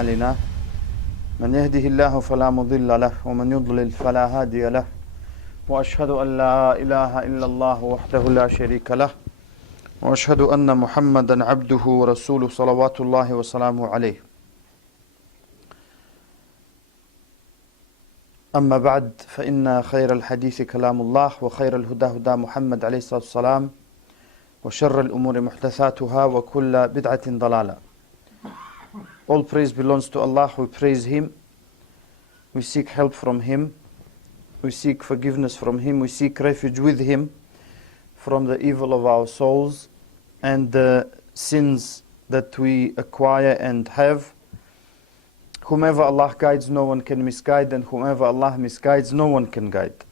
أعمالنا من يهده الله فلا مضل له ومن يضلل فلا هادي له وأشهد أن لا إله إلا الله وحده لا شريك له وأشهد أن محمدا عبده ورسوله صلوات الله وسلامه عليه. أما بعد فإن خير الحديث كلام الله وخير الهدى هدى محمد عليه الصلاة والسلام وشر الأمور محدثاتها وكل بدعة ضلالة. All praise belongs to Allah. We praise Him. We seek help from Him. We seek forgiveness from Him. We seek refuge with Him from the evil of our souls and the sins that we acquire and have. Whomever Allah guides, no one can misguide, and whomever Allah misguides, no one can guide.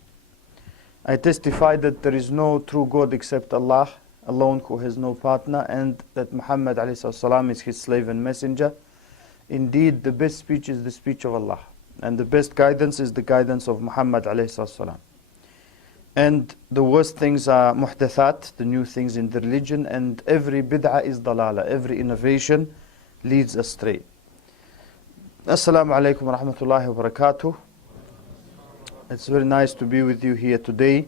I testify that there is no true God except Allah alone, who has no partner, and that Muhammad ﷺ is His slave and messenger. Indeed, the best speech is the speech of Allah, and the best guidance is the guidance of Muhammad ﷺ. And the worst things are muhdathat, the new things in the religion, and every bid'ah is dalala, every innovation leads astray. Assalamu alaikum wa rahmatullahi wa barakatuh. It's very nice to be with you here today,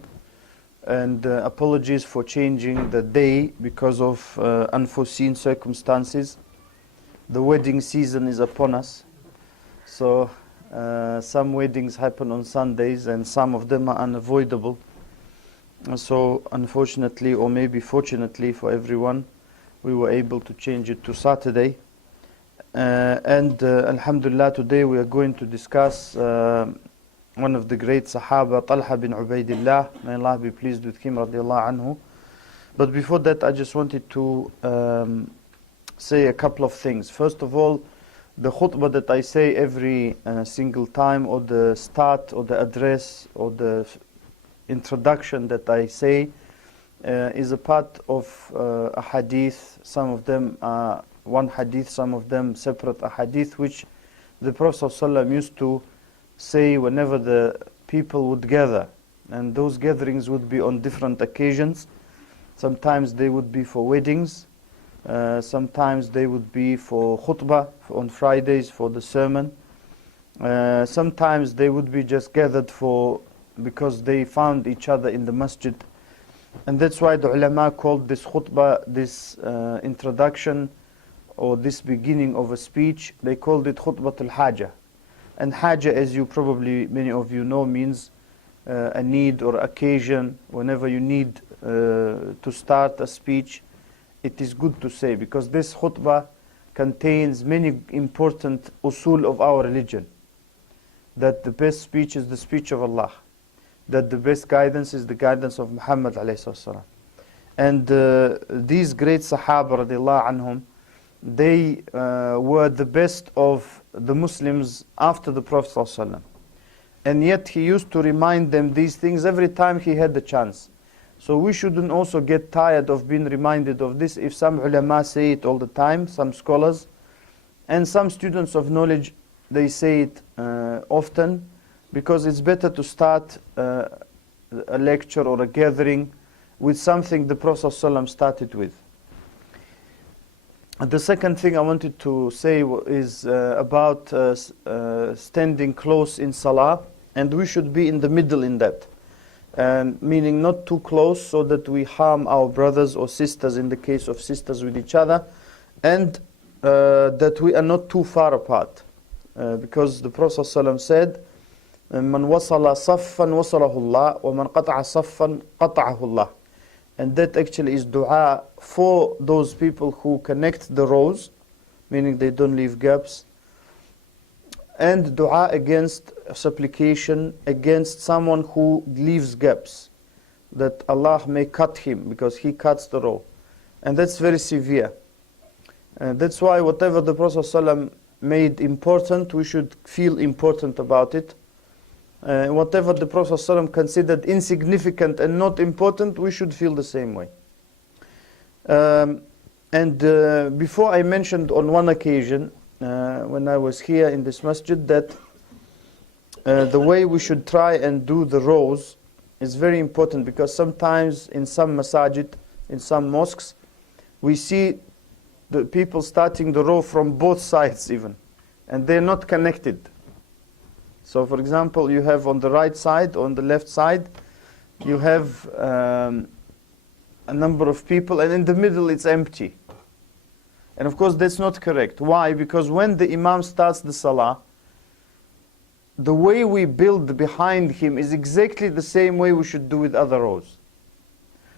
and apologies for changing the day because of unforeseen circumstances. The wedding season is upon us, so some weddings happen on Sundays and some of them are unavoidable. So unfortunately, or maybe fortunately for everyone, we were able to change it to Saturday. Alhamdulillah, today we are going to discuss one of the great Sahaba, Talhah bin Ubaidullah. May Allah be pleased with him, radiallahu anhu. But before that, I just wanted to say a couple of things. First of all, the khutbah that I say every single time, or the start, or the address, or the introduction that I say, is a part of a hadith. Some of them are one hadith, some of them separate hadith, which the Prophet ﷺ used to say whenever the people would gather. And those gatherings would be on different occasions. Sometimes they would be for weddings. Sometimes they would be for khutbah, on Fridays for the sermon. Sometimes they would be just gathered because they found each other in the masjid. And that's why the ulama called this khutbah, this introduction, or this beginning of a speech, they called it khutbat al-haja. And haja, as you probably, many of you know, means a need or occasion. Whenever you need to start a speech, it is good to say, because this khutbah contains many important usul of our religion. That the best speech is the speech of Allah. That the best guidance is the guidance of Muhammad ﷺ. And these great Sahaba radiallahu anhum, they were the best of the Muslims after the Prophet ﷺ. And yet he used to remind them these things every time he had the chance. So we shouldn't also get tired of being reminded of this. If some ulama say it all the time, some scholars, and some students of knowledge, they say it often, because it's better to start a lecture or a gathering with something the Prophet ﷺ started with. The second thing I wanted to say is about standing close in salah, and we should be in the middle in that. Meaning not too close so that we harm our brothers or sisters, in the case of sisters with each other, and that we are not too far apart. Because the Prophet ﷺ said, "Man wasala saffan wasalahu Allah, wa man qata'a saffan qata'ahu Allah." And that actually is dua for those people who connect the rows, meaning they don't leave gaps, and dua against supplication against someone who leaves gaps, that Allah may cut him because he cuts the row. And that's very severe. That's why whatever the Prophet ﷺ made important, we should feel important about it. Whatever the Prophet ﷺ considered insignificant and not important, we should feel the same way. Before, I mentioned on one occasion, when I was here in this masjid, that the way we should try and do the rows is very important, because sometimes in some masajid, in some mosques, we see the people starting the row from both sides even. and they're not connected. So for example, you have on the right side, on the left side, you have a number of people, and in the middle it's empty. And of course that's not correct. Why? Because when the Imam starts the Salah, the way we build behind him is exactly the same way we should do with other rows.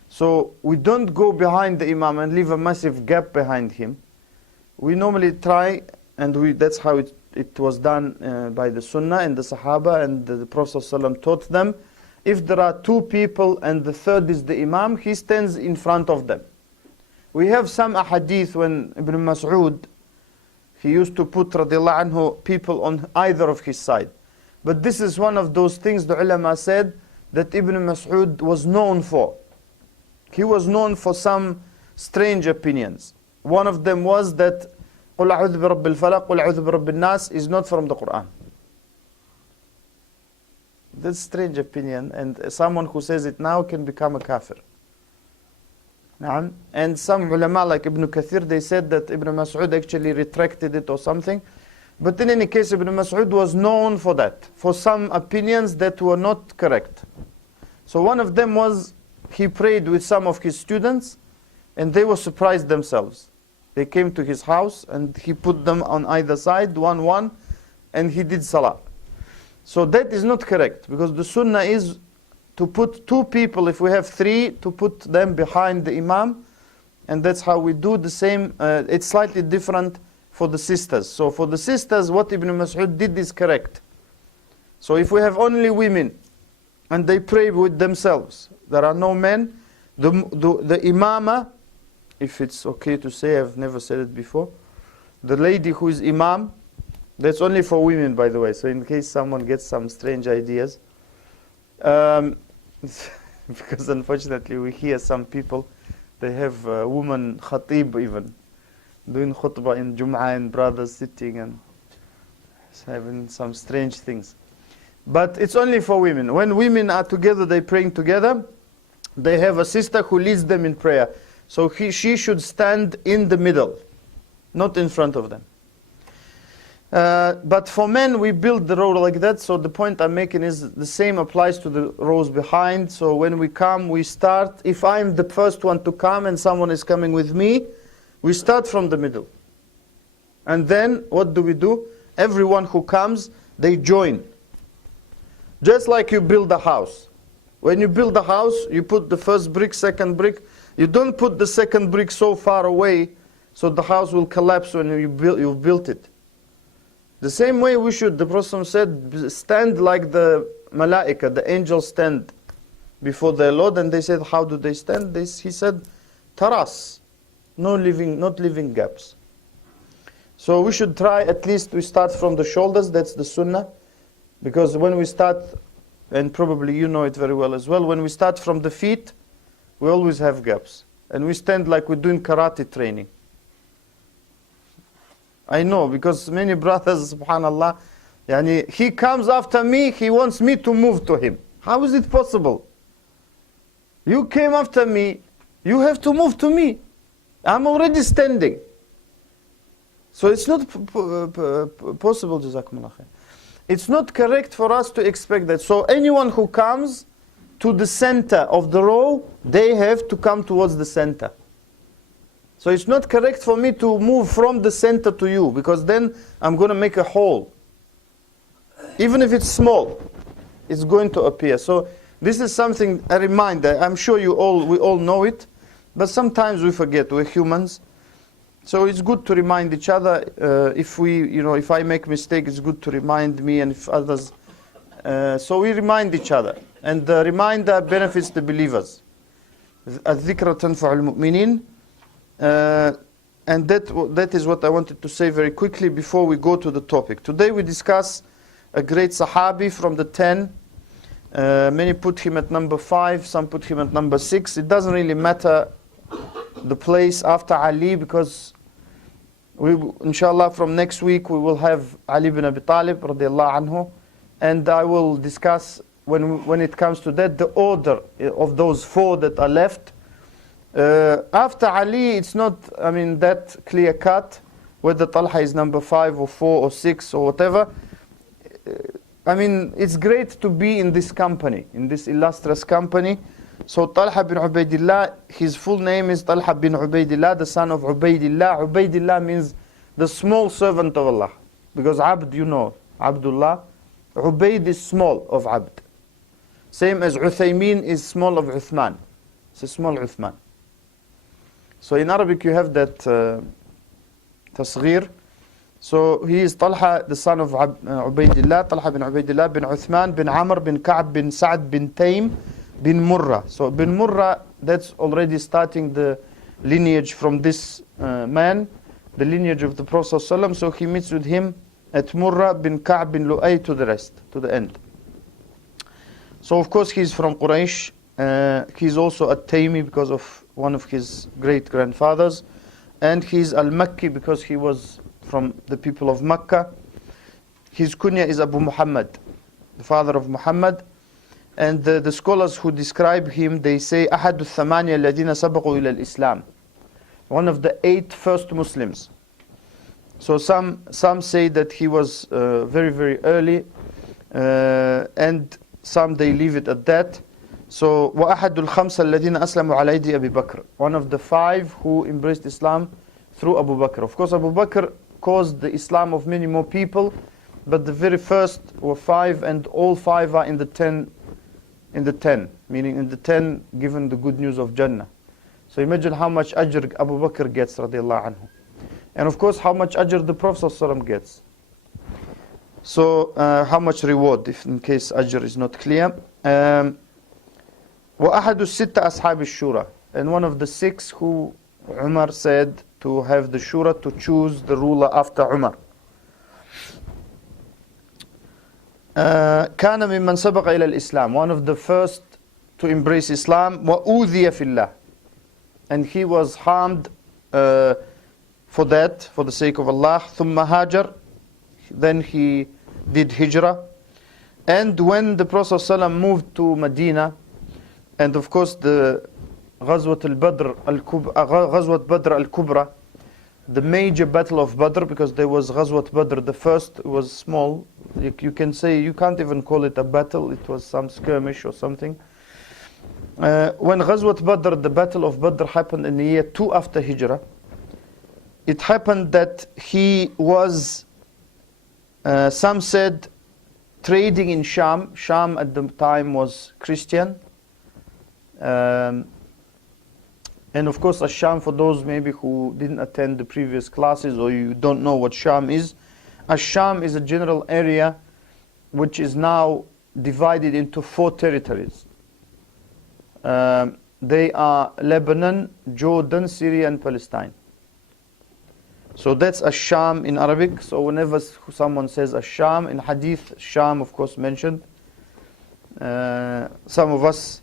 So we don't go behind the Imam and leave a massive gap behind him. We normally try, and that's how it was done by the Sunnah and the Sahaba, and the Prophet ﷺ taught them. If there are two people and the third is the Imam, he stands in front of them. We have some ahadith when Ibn Mas'ud, he used to put radiallahu anhu people on either of his side. But this is one of those things the ulama said that Ibn Mas'ud was known for. He was known for some strange opinions. One of them was that قُلْ أَعُوذُ بِرَبِّ الْفَلَقِ قُلْ أَعُوذُ بِرَبِّ النَّاسِ is not from the Quran. That's a strange opinion, and someone who says it now can become a kafir. And some ulama like Ibn Kathir, they said that Ibn Mas'ud actually retracted it or something. But in any case, Ibn Mas'ud was known for that, for some opinions that were not correct. So one of them was, he prayed with some of his students, and they were surprised themselves. They came to his house, and he put them on either side, one, and he did salah. So that is not correct, because the sunnah is to put two people, if we have three, to put them behind the imam, and that's how we do the same. It's slightly different for the sisters. So for the sisters, what Ibn Mas'ud did is correct. So if we have only women, and they pray with themselves, there are no men, the imama, if it's okay to say, I've never said it before, the lady who is imam, that's only for women, by the way, so in case someone gets some strange ideas, because unfortunately we hear some people, they have a woman khatib even, doing khutbah in Jum'ah, and brothers sitting and having some strange things. But it's only for women. When women are together, they're praying together, they have a sister who leads them in prayer. So she should stand in the middle, not in front of them. But for men, we build the row like that. So the point I'm making is the same applies to the rows behind. So when we come, we start. If I'm the first one to come and someone is coming with me, we start from the middle. And then what do? Everyone who comes, they join. Just like you build a house. When you build a house, you put the first brick, second brick. You don't put the second brick so far away so the house will collapse when you've built it. The same way we should, the Prophet said, stand like the malaika, the angels stand before their Lord. And they said, how do they stand? He said, taras, not leaving gaps. So we should try, at least we start from the shoulders, that's the sunnah. Because when we start, and probably you know it very well as well, when we start from the feet, we always have gaps. And we stand like we're doing karate training. I know, because many brothers, subhanallah, he comes after me, he wants me to move to him. How is it possible? You came after me, you have to move to me. I'm already standing. So it's not possible, jazakumullah khair. It's not correct for us to expect that. So anyone who comes to the center of the row, they have to come towards the center. So it's not correct for me to move from the center to you, because then I'm going to make a hole. Even if it's small, it's going to appear. So this is something, a reminder. I'm sure we all know it, but sometimes we forget. We're humans. So it's good to remind each other. If I make mistake, it's good to remind me, and if others. So we remind each other, and the reminder benefits the believers. الذكرى تنفع المؤمنين. And that is what I wanted to say very quickly before we go to the topic. Today we discuss a great Sahabi from the 10. Many put him at number 5, some put him at number 6. It doesn't really matter the place after Ali, because inshallah from next week we will have Ali ibn Abi Talib radiallahu anhu, and I will discuss when it comes to that the order of those 4 that are left. After Ali, it's not, that clear cut. whether Talha is number 5 or 4 or 6 or whatever. I mean, it's great to be in this company, in this illustrious company. So Talha bin Ubaidullah, his full name is Talha bin Ubaidullah, the son of Ubaidullah. Ubaidullah means the small servant of Allah. Because Abd, you know, Abdullah. Ubaid is small of Abd. Same as Uthaymeen is small of Uthman. It's a small Uthman. So in Arabic you have that tasghir. So he is Talha, the son of Ubaidullah, Talha bin Ubaidullah bin Uthman bin Amr bin Ka'b bin Sa'd bin Taym bin Murrah. So bin Murrah, that's already starting the lineage from this man, the lineage of the Prophet ﷺ. So he meets with him at Murrah bin Ka'b bin Lu'ay to the rest, to the end. So of course he's from Quraysh. He's also a Taymi because of one of his great-grandfathers. And he's al-Makki because he was from the people of Mecca. His kunya is Abu Muhammad, the father of Muhammad. And the scholars who describe him, they say, أحد الثمانية الذين سبقوا إلى الإسلام. One of the 8 first Muslims. So some say that he was very, very early. And some they leave it at that. So وأحد الخمسة الذين أسلموا على يد أبي بكر. One of the 5 who embraced Islam through Abu Bakr. Of course, Abu Bakr caused the Islam of many more people, but the very first were 5, and all 5 are in the 10, meaning in the 10 given the good news of Jannah. So imagine how much ajr Abu Bakr gets, radiallahu anhu. And of course, how much ajr the Prophet ﷺ gets. So how much reward, if in case ajr is not clear. وَأَحَدُ السِّتَّ أَصْحَابِ الشُّورَى. And one of the 6 who Umar said to have the shura, to choose the ruler after Umar. كان ممن سبق إلى الإسلام. One of the first to embrace Islam. وَأُوذِيَ فِي اللَّهِ. And he was harmed for that, for the sake of Allah. ثُمَّ هَاجَرْ. Then he did hijrah. And when the Prophet ﷺ moved to Medina, and of course the Ghazwat Badr al-Kubra, the major battle of Badr, because there was Ghazwat Badr, the first was small. You can say, you can't even call it a battle, it was some skirmish or something. When Ghazwat Badr, the battle of Badr happened in the year 2 after Hijrah, it happened that he was, some said, trading in Sham. Sham at the time was Christian. And of course, Ash-Sham, for those maybe who didn't attend the previous classes or you don't know what Sham is, Ash-Sham is a general area which is now divided into 4 territories. They are Lebanon, Jordan, Syria, and Palestine. So that's Ash-Sham in Arabic. So whenever someone says Ash-Sham, in Hadith, Sham of course mentioned. Some of us,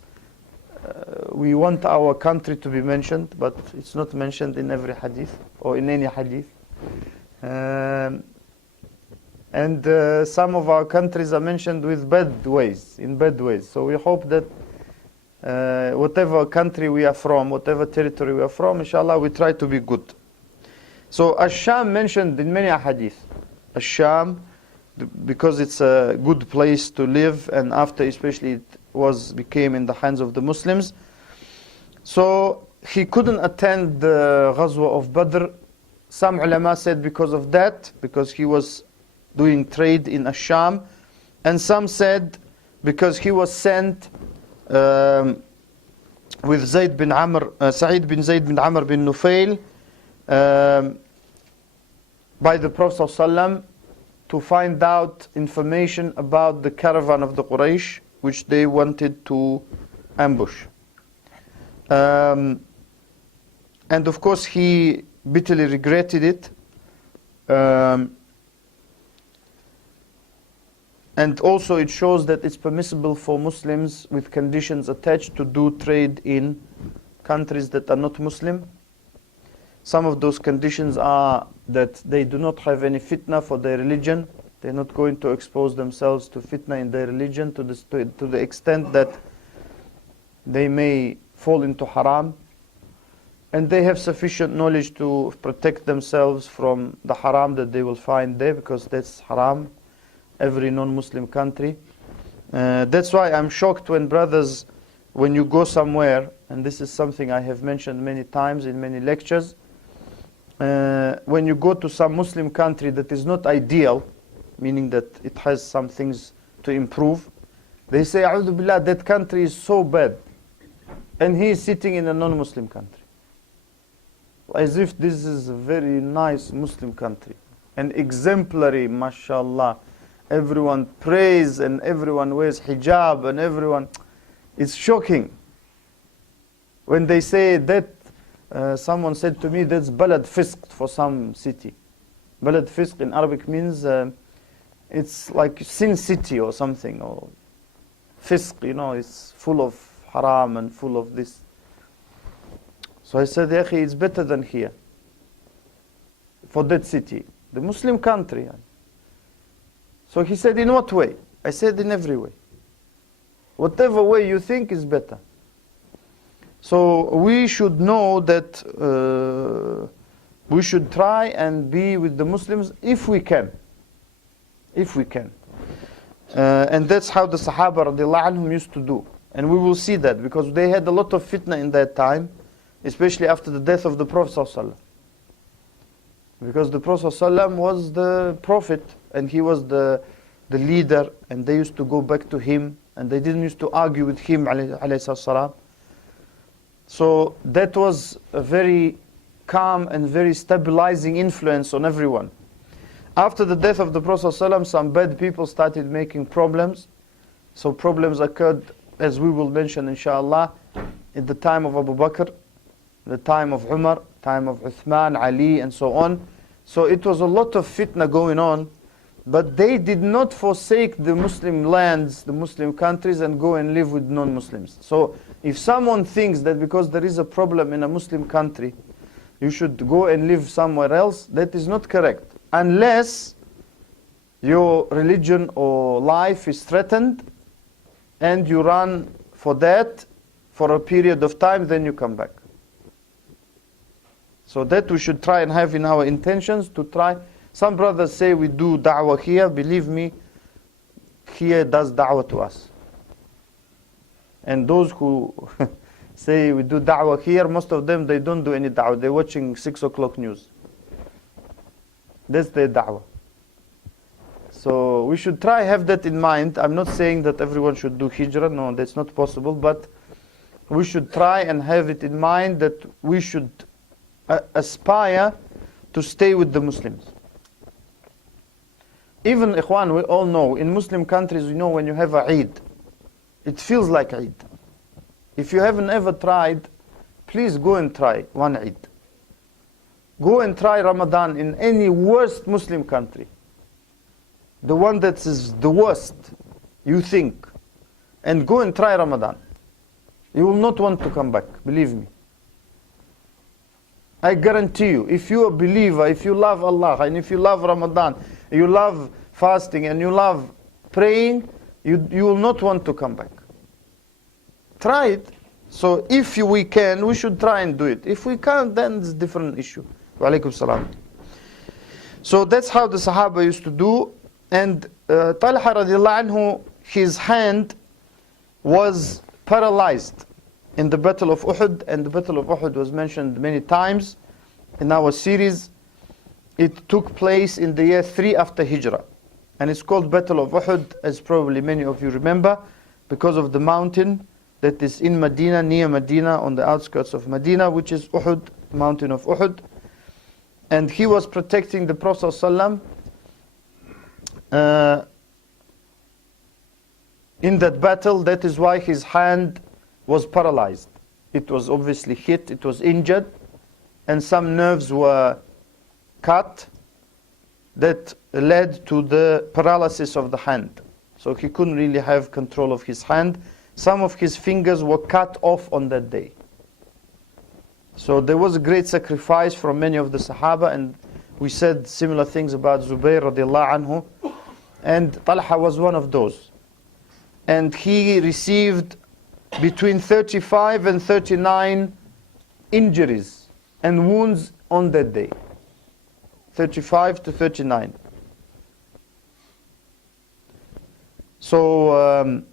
we want our country to be mentioned, but it's not mentioned in every hadith or in any hadith. And some of our countries are mentioned with bad ways, in bad ways. So we hope that whatever country we are from, whatever territory we are from, inshallah, we try to be good. So Ash-Sham mentioned in many hadith. Ash-Sham, because it's a good place to live, and after especially it became in the hands of the Muslims. So he couldn't attend the Ghazwa of Badr. Some ulama said because of that, because he was doing trade in Ash-Sham. And some said because he was sent with Zayd bin Amr, Sa'id bin Zayd bin Amr bin Nufail by the Prophet ﷺ to find out information about the caravan of the Quraysh, which they wanted to ambush. And of course he bitterly regretted it. And also it shows that it's permissible for Muslims with conditions attached to do trade in countries that are not Muslim. Some of those conditions are that they do not have any fitna for their religion. They're not going to expose themselves to fitna in their religion to the extent that they may fall into haram. and they have sufficient knowledge to protect themselves from the haram that they will find there, because that's haram, every non-Muslim country. That's why I'm shocked when brothers, when you go somewhere, and this is something I have mentioned many times in many lectures, when you go to some Muslim country that is not ideal, meaning that it has some things to improve, they say, A'udhu Billah, that country is so bad. And he is sitting in a non-Muslim country, as if this is a very nice Muslim country, an exemplary, mashallah. Everyone prays and everyone wears hijab and everyone. It's shocking. When they say that, someone said to me, that's balad fisq for some city. Balad fisq in Arabic means it's like sin city or something, or fisq, it's full of haram and full of this. So I said, Ya akhi, it's better than here, for that city, the Muslim country. So he said, in what way? I said, in every way. Whatever way you think is better. So we should know that we should try and be with the Muslims if we can. If we can. And that's how the Sahaba radiallahu anhum used to do. And we will see that, because they had a lot of fitna in that time, especially after the death of the Prophet ﷺ. Because the Prophet ﷺ was the Prophet, and he was the leader, and they used to go back to him, and they didn't used to argue with him, alayhi salam. So that was a very calm and very stabilizing influence on everyone. After the death of the Prophet ﷺ, some bad people started making problems. So problems occurred, as we will mention inshallah, in the time of Abu Bakr, the time of Umar, time of Uthman, Ali, and so on. So it was a lot of fitna going on, but they did not forsake the Muslim lands, the Muslim countries, and go and live with non-Muslims. So if someone thinks that because there is a problem in a Muslim country, you should go and live somewhere else, that is not correct. Unless your religion or life is threatened, and you run for that for a period of time, then you come back. So that we should try and have in our intentions to try. Some brothers say we do da'wah here. Believe me, here does da'wah to us. And those who say we do da'wah here, most of them, they don't do any da'wah. They're watching 6 o'clock news. That's their da'wah. So we should try have that in mind. I'm not saying that everyone should do hijrah. No, that's not possible. But we should try and have it in mind that we should aspire to stay with the Muslims. Even, ikhwan, we all know, in Muslim countries, when you have a Eid, it feels like Eid. If you haven't ever tried, please go and try one Eid. Go and try Ramadan in any worst Muslim country. The one that is the worst, you think. And go and try Ramadan. You will not want to come back, believe me. I guarantee you, if you're a believer, if you love Allah, and if you love Ramadan, you love fasting, and you love praying, you will not want to come back. Try it. So if we can, we should try and do it. If we can't, then it's a different issue. Wa alaikum salam. So that's how the Sahaba used to do. And Talhah radiallahu anhu, his hand was paralyzed in the Battle of Uhud, and the Battle of Uhud was mentioned many times in our series. It took place in the year 3 after Hijrah, and it's called Battle of Uhud, as probably many of you remember, because of the mountain that is in Medina, near Medina, on the outskirts of Medina, which is Uhud, mountain of Uhud. And he was protecting the Prophet ﷺ in that battle. That is why his hand was paralyzed. It was obviously hit, it was injured, and some nerves were cut that led to the paralysis of the hand. So he couldn't really have control of his hand. Some of his fingers were cut off on that day. So there was a great sacrifice from many of the Sahaba, and we said similar things about Zubayr radiallahu anhu, and Talha was one of those. And he received between 35 and 39 injuries and wounds on that day. 35 to 39. So,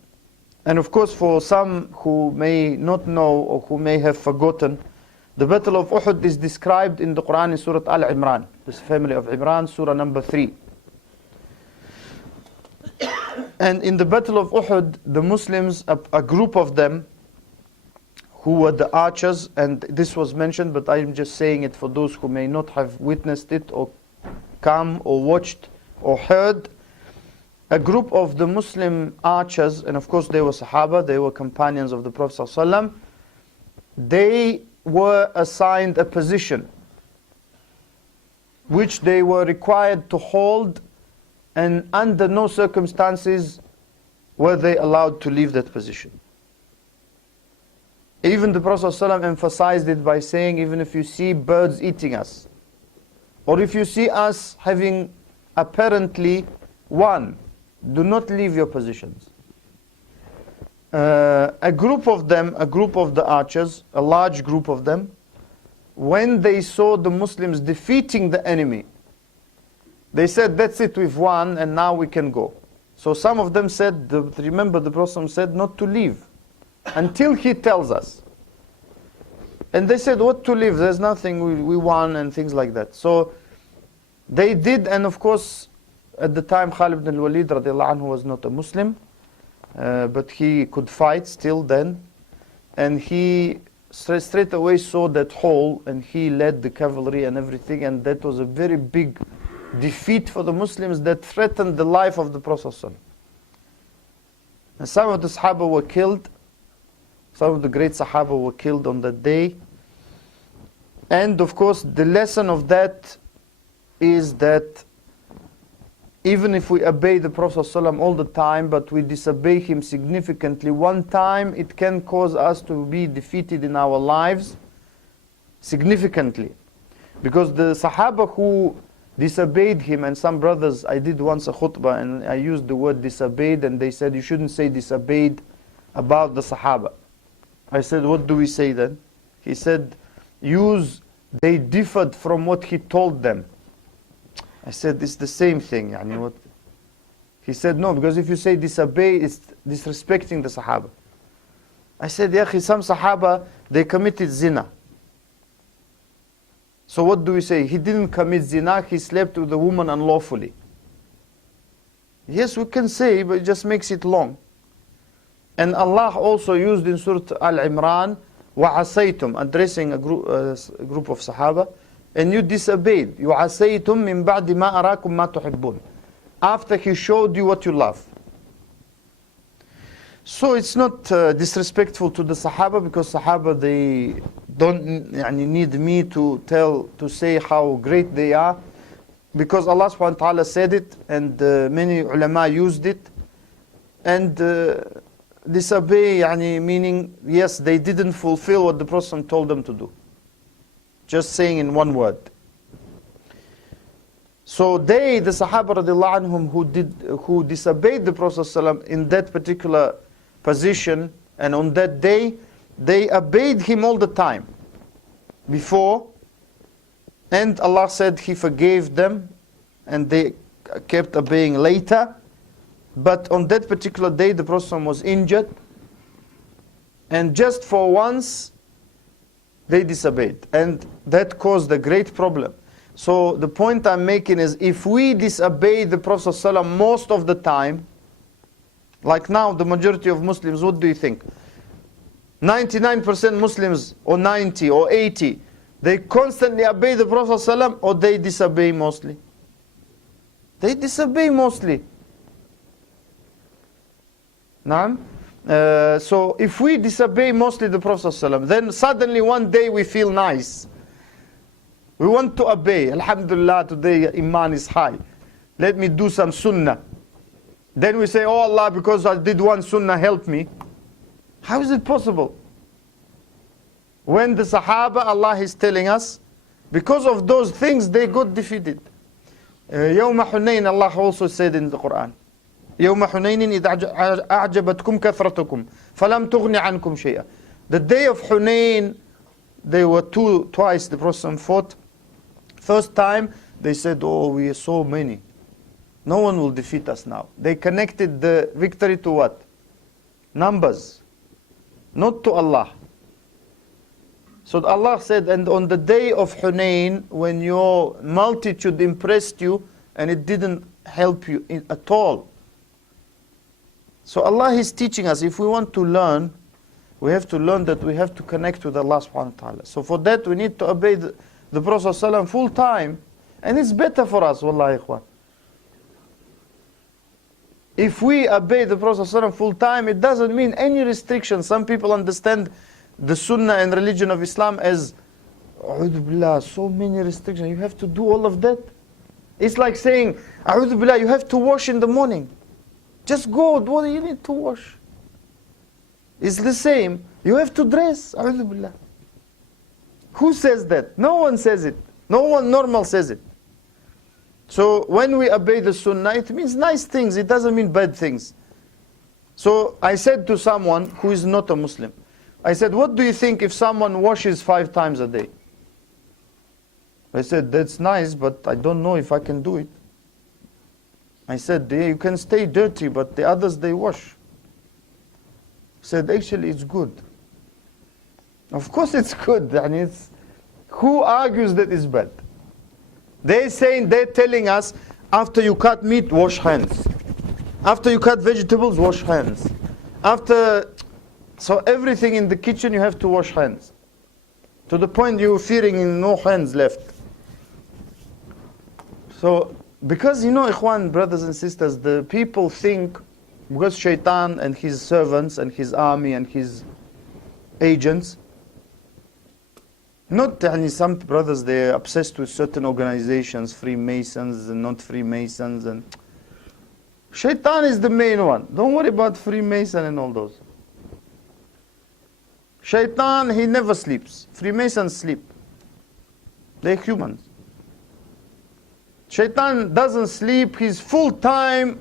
and of course for some who may not know or who may have forgotten, the Battle of Uhud is described in the Quran in Surah Al-Imran, this family of Imran, Surah number 3. And in the Battle of Uhud, the Muslims, a group of them, who were the archers, and this was mentioned, but I am just saying it for those who may not have witnessed it or come or watched or heard. A group of the Muslim archers, and of course they were Sahaba, they were companions of the Prophet ﷺ, they were assigned a position which they were required to hold, and under no circumstances were they allowed to leave that position. Even the Prophet ﷺ emphasized it by saying, even if you see birds eating us, or if you see us having apparently won, do not leave your positions. A group of them, a group of the archers, a large group of them, when they saw the Muslims defeating the enemy, they said, that's it, we've won and now we can go. So some of them said, remember the Prophet said not to leave until he tells us. And they said, what to leave? There's nothing, we won and things like that. So they did, and of course at the time Khalid ibn al-Walid radiallahu anhu was not a Muslim, but he could fight still then, and he straight away saw that hole and he led the cavalry and everything, and that was a very big defeat for the Muslims that threatened the life of the Prophet ﷺ. And some of the Sahaba were killed, some of the great Sahaba were killed on that day. And of course the lesson of that is that even if we obey the Prophet ﷺ all the time, but we disobey him significantly one time, it can cause us to be defeated in our lives significantly. Because the Sahaba who disobeyed him, and some brothers, I did once a khutbah and I used the word disobeyed, and they said you shouldn't say disobeyed about the Sahaba. I said, what do we say then? He said, they differed from what he told them. I said, it's the same thing. Yani what? He said, no, because if you say disobey, it's disrespecting the Sahaba. I said, yeah, some Sahaba, they committed zina. So what do we say? He didn't commit zina, he slept with a woman unlawfully. Yes, we can say, but it just makes it long. And Allah also used in Surah Al-Imran, وَعَصَيْتُمْ, addressing a group of Sahaba, and you disobeyed. يُعَصَيْتُمْ مِنْ بَعْدِ مَا أَرَاكُمْ مَا تُحِبُّونَ, after he showed you what you love. So it's not disrespectful to the Sahaba, because Sahaba, they don't need me to say how great they are, because Allah subhanahu wa ta'ala said it, and many ulama used it. And disobey, meaning, yes, they didn't fulfill what the Prophet told them to do. Just saying in one word. So they, the Sahaba radiallahu anhum, who disobeyed the Prophet ﷺ in that particular position and on that day, they obeyed him all the time before, and Allah said he forgave them, and they kept obeying later. But on that particular day the Prophet ﷺ was injured, and just for once they disobeyed, and that caused a great problem. So the point I'm making is, if we disobey the Prophet ﷺ most of the time, like now the majority of Muslims, what do you think? 99% Muslims, or 90 or 80, they constantly obey the Prophet ﷺ, or they disobey mostly? They disobey mostly. So if we disobey mostly the Prophet ﷺ, then suddenly one day we feel nice. We want to obey. Alhamdulillah, today Iman is high. Let me do some sunnah. Then we say, oh Allah, because I did one sunnah, help me. How is it possible? When the Sahaba, Allah is telling us, because of those things they got defeated. Yawma Hunayn, Allah also said in the Quran, يوم حنين إذا أعجبتكم كثرتكم فلم تغن عنكم شيئا. The day of Hunayn, they were twice the Prophet fought. First time, they said, oh, we are so many. No one will defeat us now. They connected the victory to what? Numbers, not to Allah. So Allah said, and on the day of Hunayn, when your multitude impressed you, and it didn't help you at all. So Allah is teaching us, if we want to learn, we have to learn that we have to connect with Allah subhanahu wa ta'ala. So for that, we need to obey the Prophet ﷺ full time. And it's better for us, wallahi ikhwan. If we obey the Prophet ﷺ full time, it doesn't mean any restriction. Some people understand the Sunnah and religion of Islam as, A'udhu Billah, so many restrictions. You have to do all of that. It's like saying, A'udhu Billah, you have to wash in the morning. Just go, what do you need to wash? It's the same. You have to dress, A'udhu Billah. Who says that? No one says it. No one normal says it. So when we obey the Sunnah, it means nice things. It doesn't mean bad things. So I said to someone who is not a Muslim, I said, what do you think if someone washes 5 times a day? I said, that's nice, but I don't know if I can do it. I said, yeah, you can stay dirty, but the others, they wash. I said, actually, it's good. Of course it's good. And who argues that it's bad? They're telling us, after you cut meat, wash hands. After you cut vegetables, wash hands. So everything in the kitchen, you have to wash hands. To the point you're fearing no hands left. So, because ikhwan, brothers and sisters, the people think, because shaitan and his servants and his army and his agents, not some brothers, they're obsessed with certain organizations, Freemasons and not Freemasons, and shaitan is the main one. Don't worry about Freemason and all those. Shaitan, he never sleeps. Freemasons sleep. They're humans. Shaitan doesn't sleep, he's full-time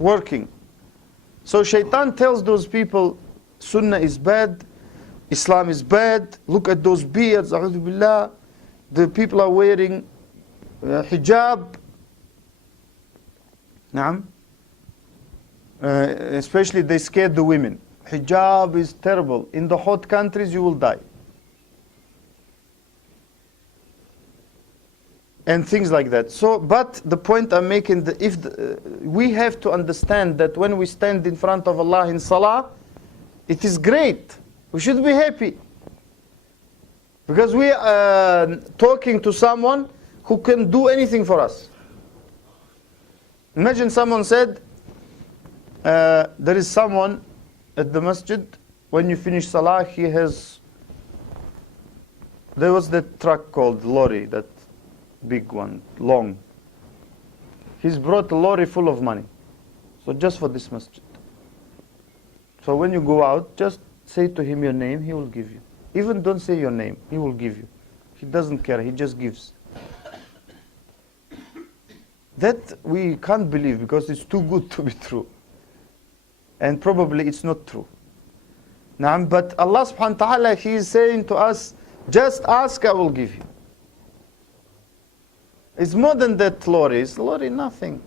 working. So shaitan tells those people, Sunnah is bad, Islam is bad, look at those beards, a'udhu billah, the people are wearing hijab. Naam. Especially they scared the women. Hijab is terrible. In the hot countries you will die. And things like that. So, but the point I'm making, we have to understand that when we stand in front of Allah in salah, it is great. We should be happy. Because we are talking to someone who can do anything for us. Imagine someone said, there is someone at the masjid, when you finish salah, there was that truck called lorry, that big one, long. He's brought a lorry full of money. So just for this masjid. So when you go out, just say to him your name, he will give you. Even don't say your name, he will give you. He doesn't care, he just gives. That we can't believe because it's too good to be true. And probably it's not true. But Allah subhanahu wa ta'ala, He is saying to us, just ask, I will give you. It's more than that lorry. It's lorry nothing.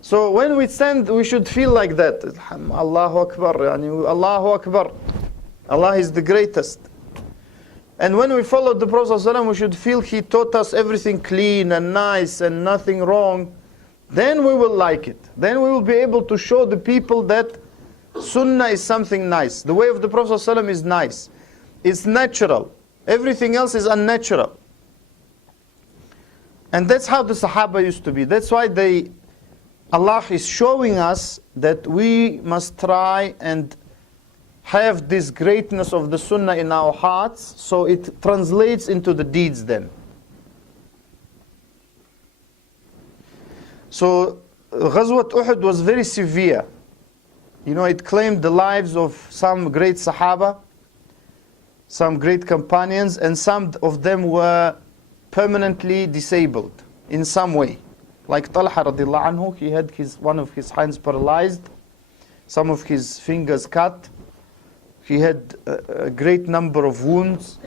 So when we stand, we should feel like that. Allahu Akbar. Allahu Akbar. Allah is the greatest. And when we follow the Prophet ﷺ, we should feel he taught us everything clean and nice and nothing wrong. Then we will like it. Then we will be able to show the people that Sunnah is something nice. The way of the Prophet ﷺ is nice. It's natural. Everything else is unnatural. And that's how the Sahaba used to be. That's why Allah is showing us that we must try and have this greatness of the Sunnah in our hearts, so it translates into the deeds then. So Ghazwat Uhud was very severe. It claimed the lives of some great Sahaba, some great companions, and some of them were permanently disabled in some way. Like Talhah radiallahu anhu, he had one of his hands paralyzed, some of his fingers cut, He had a great number of wounds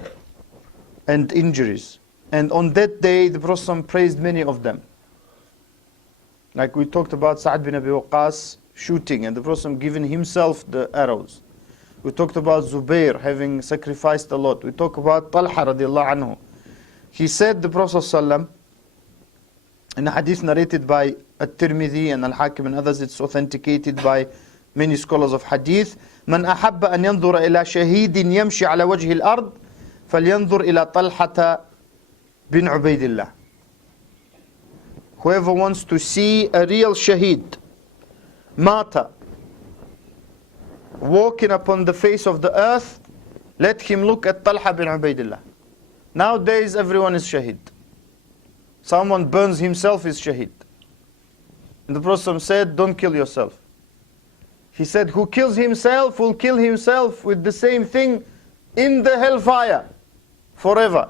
and injuries. And on that day, the Prophet praised many of them. Like we talked about Sa'ad bin Abi Waqqas shooting, and the Prophet giving himself the arrows. We talked about Zubair having sacrificed a lot. We talked about Talhah radiallahu anhu. He said, the Prophet ﷺ, in a hadith narrated by At-Tirmidhi and Al-Hakim and others, it's authenticated by many scholars of hadith. من أحب أن ينظر إلى شهيد يمشي على وجه الأرض فلينظر إلى طلحة بن عبيد الله. Whoever wants to see a real shaheed, martyr, walking upon the face of the earth, let him look at Talhah bin Ubaidullah. Nowadays everyone is shaheed. Someone burns himself is shaheed. And the Prophet said, don't kill yourself. He said, who kills himself will kill himself with the same thing in the hellfire forever.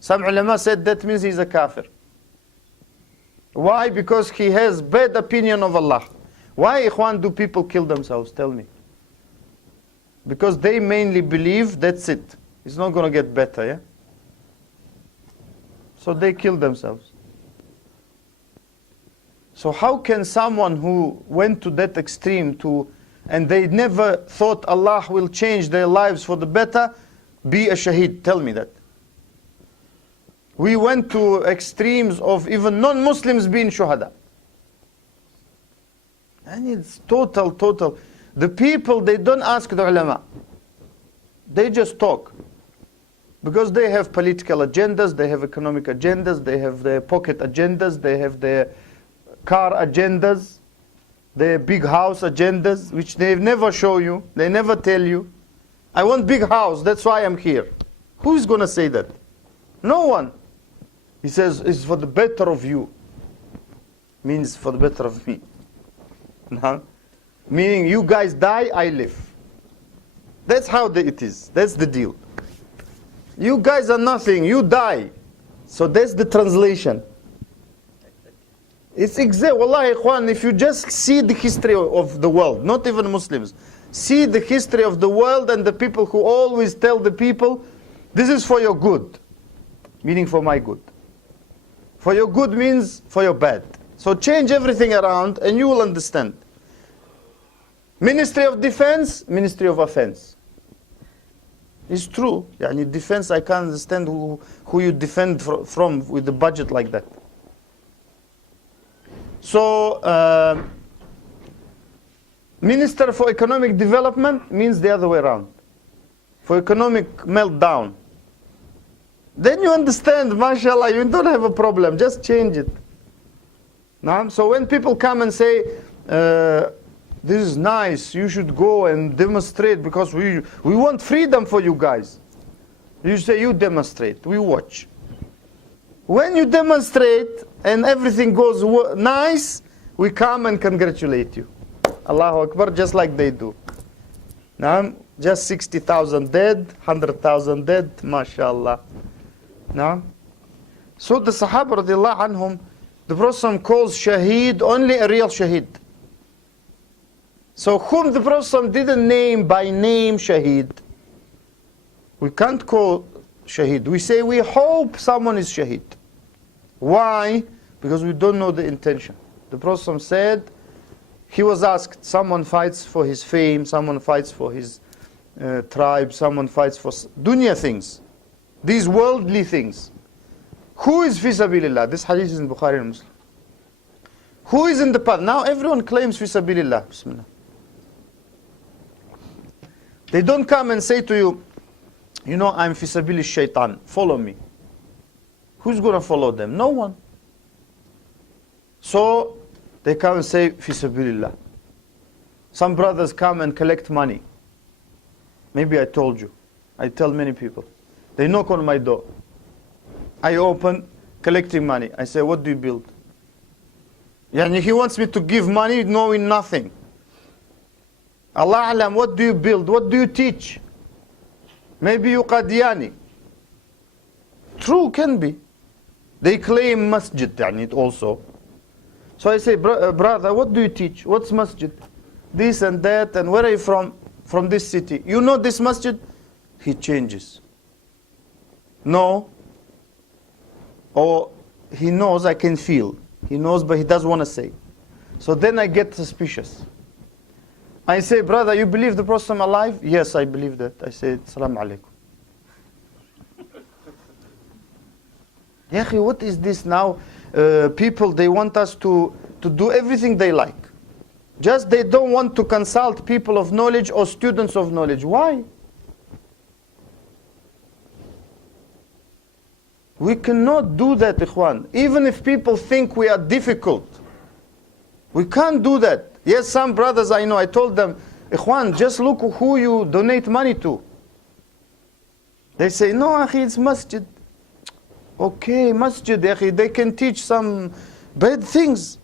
Some ulama said that means he's a kafir. Why? Because he has bad opinion of Allah. Why, ikhwan, do people kill themselves? Tell me. Because they mainly believe that's it. It's not going to get better, yeah? So they kill themselves. So how can someone who went to that extreme and they never thought Allah will change their lives for the better, be a shaheed? Tell me that. We went to extremes of even non-Muslims being shuhada. And it's total. The people, they don't ask the ulama. They just talk. Because they have political agendas, they have economic agendas, they have their pocket agendas, they have their car agendas, their big house agendas, which they never show you, they never tell you. I want big house, that's why I'm here. Who is going to say that? No one. He says, it's for the better of you. Means for the better of me. No? Meaning you guys die, I live. That's how it is. That's the deal. You guys are nothing, you die. So that's the translation. It's exact. Wallahi, ikhwan, if you just see the history of the world, not even Muslims, see the history of the world and the people who always tell the people, this is for your good, meaning for my good. For your good means for your bad. So change everything around and you will understand. Ministry of Defense, Ministry of Offense. It's true. Yani defense, I can't understand who you defend from with the budget like that. So, Minister for Economic Development means the other way around. For economic meltdown. Then you understand, mashallah, you don't have a problem, just change it. Now, so when people come and say, this is nice, you should go and demonstrate because we want freedom for you guys. You say, you demonstrate, we watch. When you demonstrate and everything goes nice, we come and congratulate you. Allahu Akbar, just like they do. Now, just 60,000 dead, 100,000 dead, mashallah. Now, so the Sahaba radiallahu anhum, the Prophet calls shaheed only a real shaheed. So whom the Prophet didn't name by name shaheed, we can't call shaheed. We say we hope someone is shaheed. Why? Because we don't know the intention. The Prophet said, he was asked, someone fights for his fame, someone fights for his tribe, someone fights for dunya things, these worldly things. Who is fi sabilillah? This hadith is in Bukhari and Muslim. Who is in the path? Now everyone claims fi sabilillah. Bismillah. They don't come and say to you, you know, I'm fi sabili shaitan, follow me. Who's going to follow them? No one. So they come and say fi sabilillah. Some brothers come and collect money. Maybe I told you. I tell many people. They knock on my door. I open, collecting money. I say, what do you build? Yani he wants me to give money knowing nothing. Allah alam, what do you build? What do you teach? Maybe you Qadiani. True, can be. They claim masjid yani also. So I say, brother, what do you teach? What's masjid? This and that, and where are you from? from this city. You know this masjid? He changes. No. Or he knows, I can feel. He knows, but he doesn't want to say. So then I get suspicious. I say, brother, you believe the Prophet alive? Yes, I believe that. I say, Assalamu alaikum. Yahi, what is this now? People, they want us to do everything they like. Just they don't want to consult people of knowledge or students of knowledge. Why? We cannot do that, ikhwan. Even if people think we are difficult, we can't do that. Yes, some brothers I know, I told them, ikhwan, just look who you donate money to. They say, no, akhi, it's masjid. Okay, masjid, akhi, they can teach some bad things.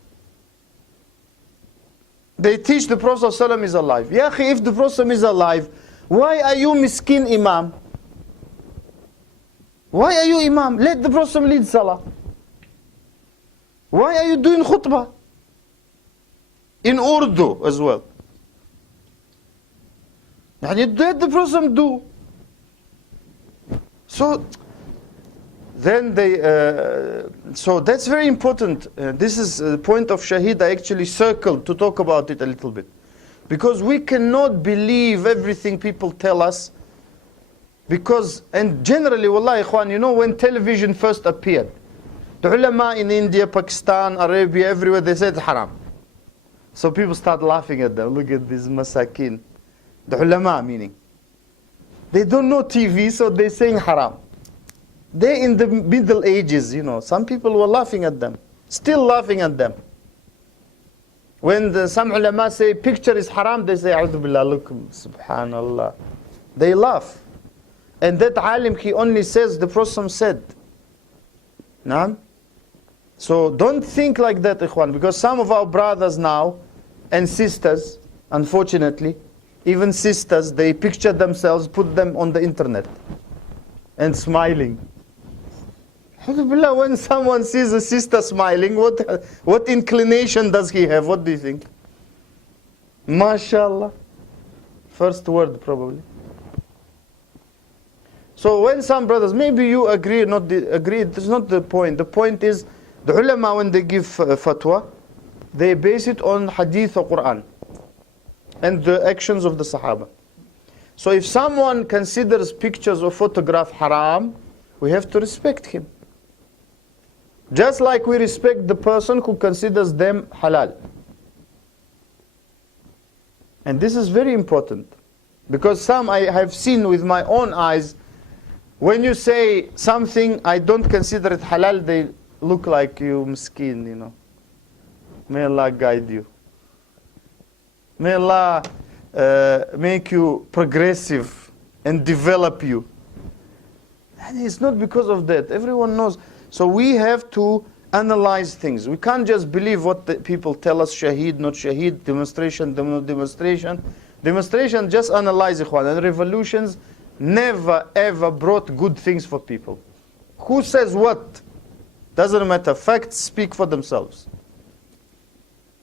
They teach the Prophet ﷺ is alive. Ya akhi, if the Prophet is alive, why are you miskin imam? Why are you imam? Let the Prophet lead salah. Why are you doing khutbah? In Urdu as well. And let the Prophet do. So then so that's very important. This is the point of Shaheed I actually circled to talk about it a little bit. Because we cannot believe everything people tell us. Because, and generally, wallahi ikhwan, you know when television first appeared, the ulama in India, Pakistan, Arabia, everywhere, they said haram. So people start laughing at them. Look at this masakin. The ulama meaning. They don't know TV, so they're saying haram. They in the Middle Ages, you know, some people were laughing at them. Still laughing at them. When some ulama say picture is haram, they say, A'udhu billah, look, subhanallah. They laugh. And that alim, he only says the Prophet said. Naam? So don't think like that, ikhwan, because some of our brothers now and sisters, unfortunately, even sisters, they picture themselves, put them on the internet and smiling. When someone sees a sister smiling, what inclination does he have? What do you think? MashaAllah. First word probably. So when some brothers, maybe you agree or not agree, that's not the point. The point is, the ulama when they give fatwa, they base it on hadith or Quran and the actions of the Sahaba. So if someone considers pictures or photograph haram, we have to respect him. Just like we respect the person who considers them halal. And this is very important. Because some I have seen with my own eyes, when you say something, I don't consider it halal, they look like you miskin, you know. May Allah guide you. May Allah make you progressive and develop you. And it's not because of that. Everyone knows. So we have to analyze things. We can't just believe what the people tell us, shaheed, not shaheed, demonstration, not demonstration. Demonstration, just analyze, ikhwan. And revolutions never ever brought good things for people. Who says what? Doesn't matter. Facts speak for themselves.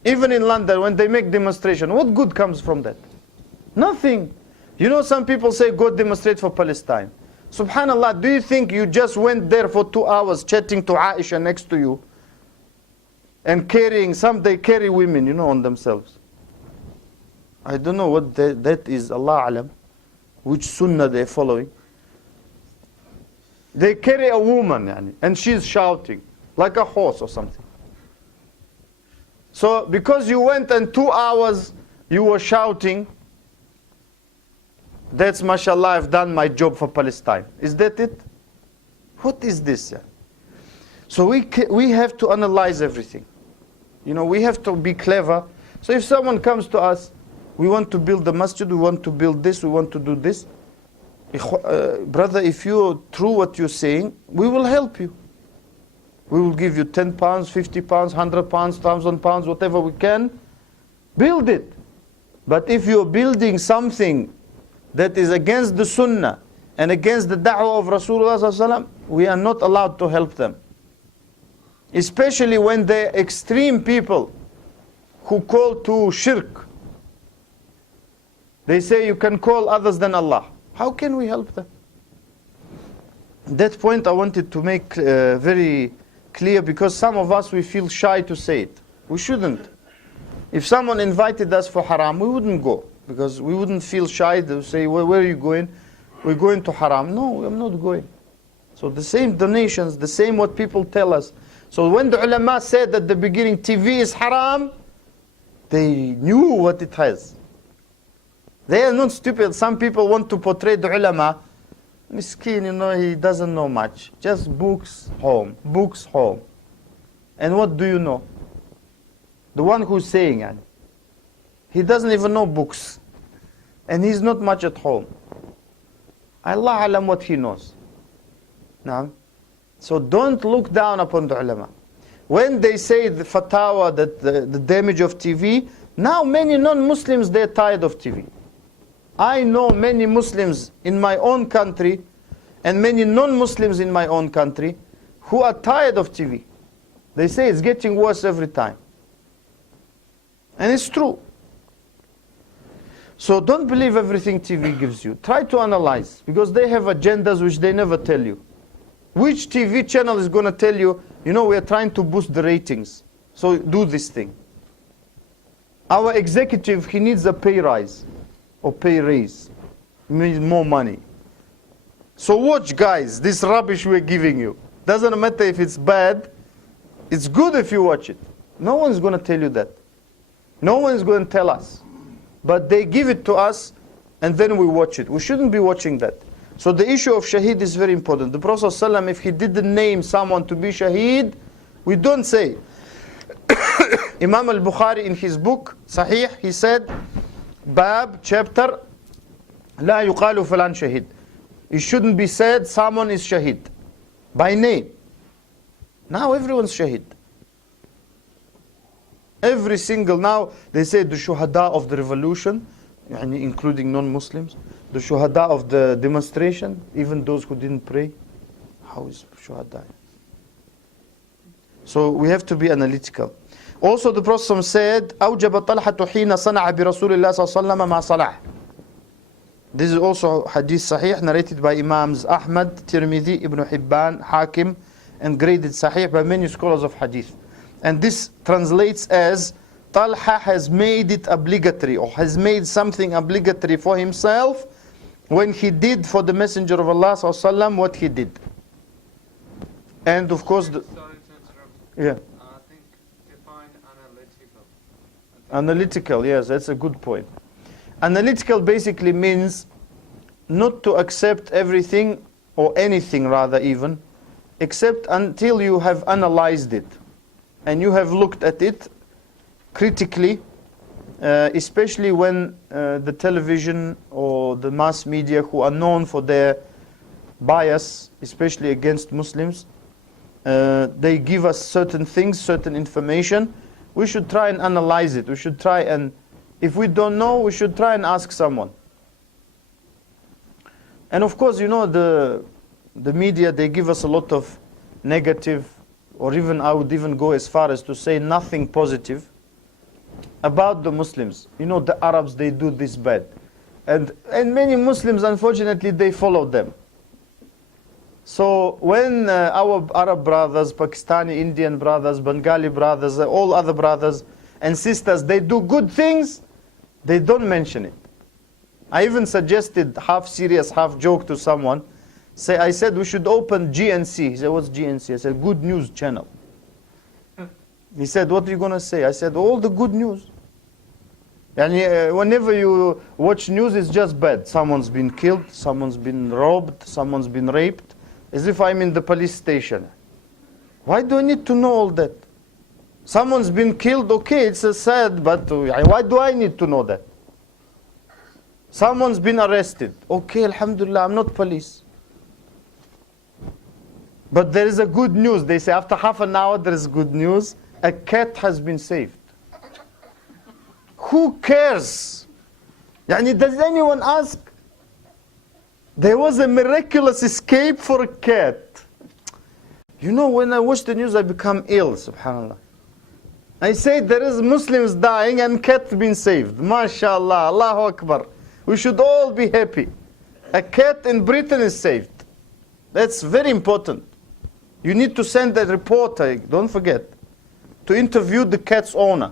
Even in London, when they make demonstration, what good comes from that? Nothing. You know, some people say, go demonstrate for Palestine. Subhanallah, do you think you just went there for 2 hours chatting to Aisha next to you and carrying, some they carry women, you know, on themselves. I don't know what that is, Allah alam, which sunnah they're following. They carry a woman, and she's shouting, like a horse or something. So, because you went and 2 hours you were shouting, that's mashallah, I've done my job for Palestine. Is that it? What is this? So we have to analyze everything. You know, we have to be clever. So if someone comes to us, we want to build the masjid, we want to build this, we want to do this. Brother, if you're true what you're saying, we will help you. We will give you 10 pounds, 50 pounds, 100 pounds, 1,000 pounds, whatever we can. Build it. But if you're building something that is against the sunnah and against the da'wah of Rasulullah sallallahu alaihi wasallam, we are not allowed to help them. Especially when they're extreme people who call to shirk. They say you can call others than Allah. How can we help them? That point I wanted to make very clear, because some of us, we feel shy to say it. We shouldn't. If someone invited us for haram, we wouldn't go, because we wouldn't feel shy to say, well, where are you going? We're going to haram. No, I'm not going. So the same donations, the same what people tell us. So when the ulama said at the beginning, TV is haram, they knew what it has. They are not stupid. Some people want to portray the ulama, miskin, you know, he doesn't know much. Just books, home. Books, home. And what do you know? The one who's saying it, he doesn't even know books. And he's not much at home. Allah alam what he knows. Now, so don't look down upon the ulama. When they say the fatwa, that the damage of TV, now many non-Muslims, they're tired of TV. I know many Muslims in my own country and many non-Muslims in my own country who are tired of TV. They say it's getting worse every time. And it's true. So don't believe everything TV gives you. Try to analyze, because they have agendas which they never tell you. Which TV channel is going to tell you, you know, we are trying to boost the ratings, so do this thing. Our executive, he needs a pay rise or pay raise. He needs more money. So watch, guys, this rubbish we're giving you. Doesn't matter if it's bad, it's good if you watch it. No one's going to tell you that. No one's going to tell us. But they give it to us, and then we watch it. We shouldn't be watching that. So the issue of shaheed is very important. The Prophet ﷺ, if he didn't name someone to be shaheed, we don't say. Imam al-Bukhari in his book, Sahih, he said, Bab, chapter, La yuqalu falan shaheed. It shouldn't be said someone is shaheed, by name. Now everyone's shaheed. Every single, now they say the shuhada of the revolution, including non-Muslims, the shuhada of the demonstration, even those who didn't pray. How is shuhada? So we have to be analytical. Also the Prophet said, أوجب طلحة حين صنع برسول الله صلى الله عليه وسلم ما صنع. This is also hadith sahih, narrated by Imams Ahmad, Tirmidhi, Ibn Hibban, Hakim, and graded sahih by many scholars of hadith. And this translates as, Talha has made it obligatory, or has made something obligatory for himself when he did for the Messenger of Allah ﷺ what he did. And of course, Sorry to interrupt. Yeah. I think define analytical. Analytical, yes, that's a good point. Analytical basically means not to accept everything, or anything rather even, except until you have analyzed it. And you have looked at it critically, especially when the television or the mass media, who are known for their bias, especially against Muslims, they give us certain things, certain information. We should try and analyze it. We should try and, if we don't know, we should try and ask someone. And of course, you know, the media, they give us a lot of negative, or even I would even go as far as to say nothing positive about the Muslims. You know, the Arabs, they do this bad. And many Muslims, unfortunately, they follow them. So when our Arab brothers, Pakistani, Indian brothers, Bengali brothers, all other brothers and sisters, they do good things, they don't mention it. I even suggested, half serious, half joke, to someone. I said we should open GNC. He said, what's GNC? I said, Good News Channel. He said, what are you going to say? I said, all the good news. And whenever you watch news, it's just bad. Someone's been killed, someone's been robbed, someone's been raped, as if I'm in the police station. Why do I need to know all that? Someone's been killed, okay, it's a sad, but why do I need to know that? Someone's been arrested. Okay, alhamdulillah, I'm not police. But there is a good news. They say after half an hour there is good news. A cat has been saved. Who cares? Does anyone ask? There was a miraculous escape for a cat. You know, when I watch the news, I become ill, subhanAllah. I say there is Muslims dying and cat been saved. MashaAllah, Allahu Akbar. We should all be happy. A cat in Britain is saved. That's very important. You need to send a reporter, don't forget, to interview the cat's owner.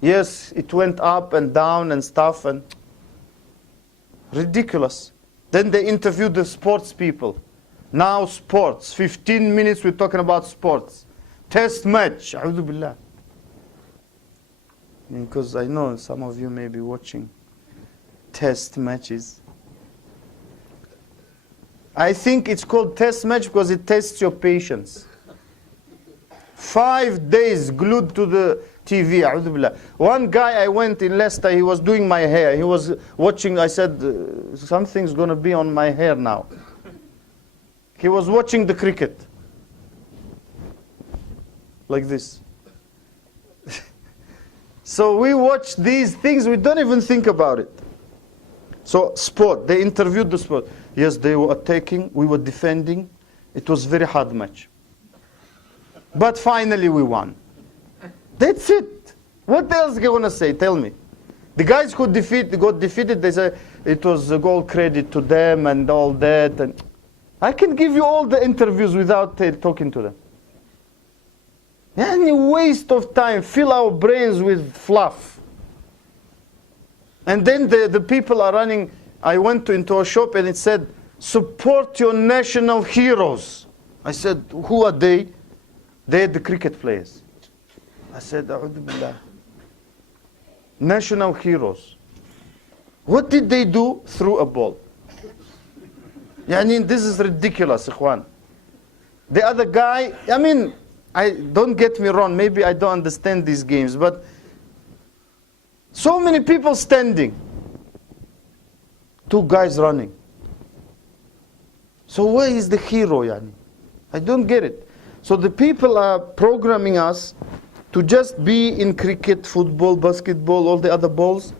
Yes, it went up and down and stuff, and ridiculous. Then they interview the sports people. Now sports, 15 minutes we're talking about sports. Test match, a'udhu billah. Because I know some of you may be watching test matches. I think it's called test match because it tests your patience. 5 days glued to the TV, a'udhu billah. One guy I went in Leicester, he was doing my hair. He was watching, I said, something's going to be on my hair now. He was watching the cricket. Like this. So we watch these things, we don't even think about it. So sport, they interviewed the sport. Yes, they were attacking, we were defending. It was very hard match. But finally we won. That's it. What else are you going to say? Tell me. The guys who got defeated, they say it was all credit to them and all that. And I can give you all the interviews without talking to them. Any waste of time. Fill our brains with fluff. And then the people are running. I went into a shop and it said, support your national heroes. I said, who are they? They're the cricket players. I said, A'udhu Billah. National heroes. What did they do? Threw a ball. Yani, this is ridiculous, ikhwan. The other guy, I mean, don't get me wrong, maybe I don't understand these games, but so many people standing. 2 guys running. So where is the hero, yani? I don't get it. So the people are programming us to just be in cricket, football, basketball, all the other balls,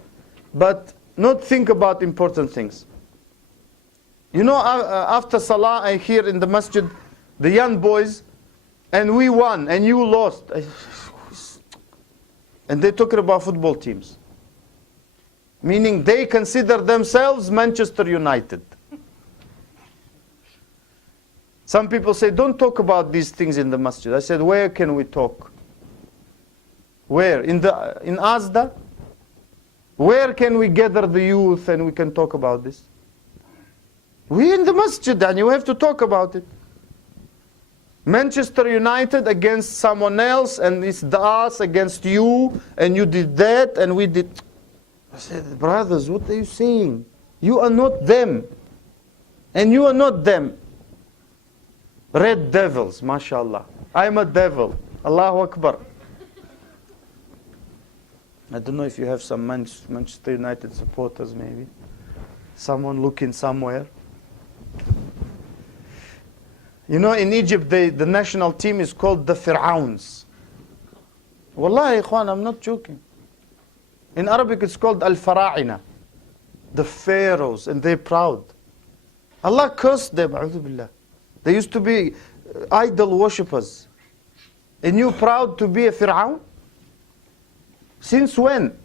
but not think about important things. You know, after Salah, I hear in the masjid, the young boys, and we won, and you lost. And they're talking about football teams. Meaning they consider themselves Manchester United. Some people say, don't talk about these things in the masjid. I said, where can we talk? Where? In Asda? Where can we gather the youth and we can talk about this? We're in the masjid and you have to talk about it. Manchester United against someone else, and it's us against you, and you did that and we did. I said, brothers, what are you saying? You are not them. And you are not them. Red devils, mashallah. I'm a devil. Allahu Akbar. I don't know if you have some Manchester United supporters, maybe. Someone looking somewhere. You know, in Egypt, the national team is called the Fir'auns. Wallahi, ikhwan, I'm not joking. In Arabic, it's called Al-Fara'ina. The pharaohs, and they're proud. Allah cursed them, a'udhu billah. They used to be idol worshippers. And you proud to be a Fir'aun? Since when?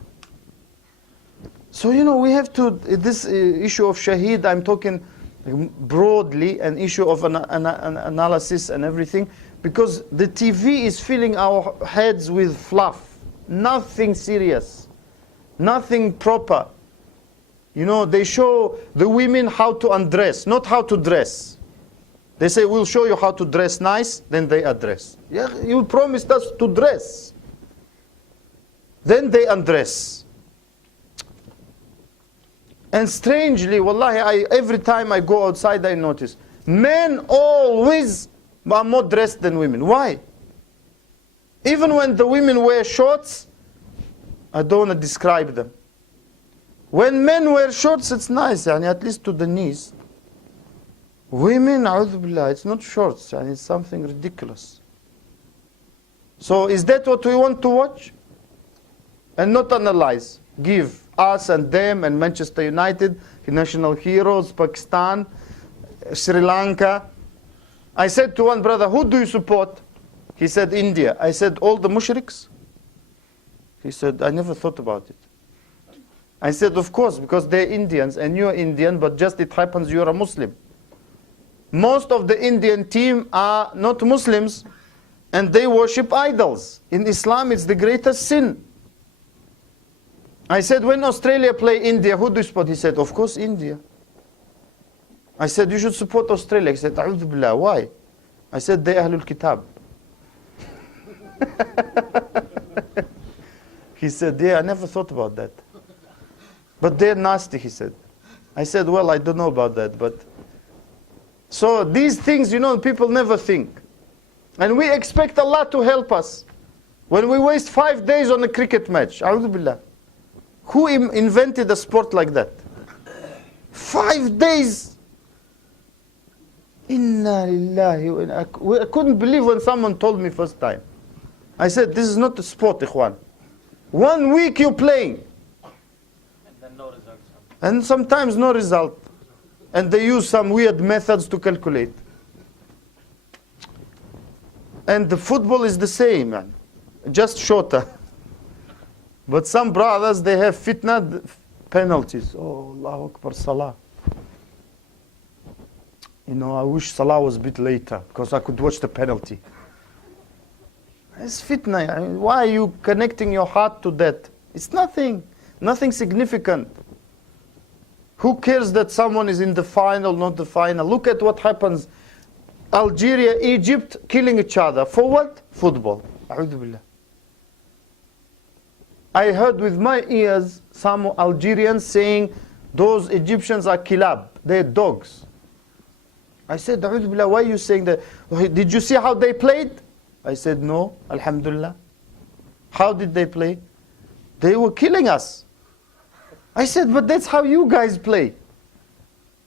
So, you know, we have to, this issue of Shaheed, I'm talking broadly, an issue of an analysis and everything, because the TV is filling our heads with fluff. Nothing serious. Nothing proper. You know, they show the women how to undress, not how to dress. They say, we'll show you how to dress nice, then they undress. Yeah, you promised us to dress. Then they undress. And strangely, wallahi, every time I go outside, I notice, men always are more dressed than women. Why? Even when the women wear shorts, I don't want to describe them. When men wear shorts, it's nice, yani, at least to the knees. Women, a'udhu billah, it's not shorts, yani, it's something ridiculous. So is that what we want to watch? And not analyze. Give us and them and Manchester United, national heroes, Pakistan, Sri Lanka. I said to one brother, who do you support? He said, India. I said, all the mushriks? He said, I never thought about it. I said, of course, because they're Indians and you're Indian, but just it happens you're a Muslim. Most of the Indian team are not Muslims and they worship idols. In Islam, it's the greatest sin. I said, when Australia play India, who do you support? He said, of course, India. I said, you should support Australia. He said, A'udhu Billah, why? I said, they Ahlul Kitab. He said, yeah, I never thought about that. But they're nasty, he said. I said, well, I don't know about that. But so these things, people never think. And we expect Allah to help us. When we waste 5 days on a cricket match, A'udhu Billah. Who invented a sport like that? 5 days. Inna lillahi wa inna. I couldn't believe when someone told me first time. I said, this is not a sport, ikhwan. 1 week you're playing. And sometimes no result. And they use some weird methods to calculate. And the football is the same, man. Just shorter. But some brothers, they have fitna penalties. Oh, Allahu Akbar, Salah. I wish Salah was a bit later, because I could watch the penalty. It's fitna. I mean, why are you connecting your heart to that? It's nothing significant. Who cares that someone is in the final, not the final? Look at what happens. Algeria, Egypt, killing each other. For what? Football. A'udhu Billah. I heard with my ears some Algerians saying, those Egyptians are kilab. They're dogs. I said, A'udhu Billah, why are you saying that? Did you see how they played? I said, no, Alhamdulillah. How did they play? They were killing us. I said, but that's how you guys play.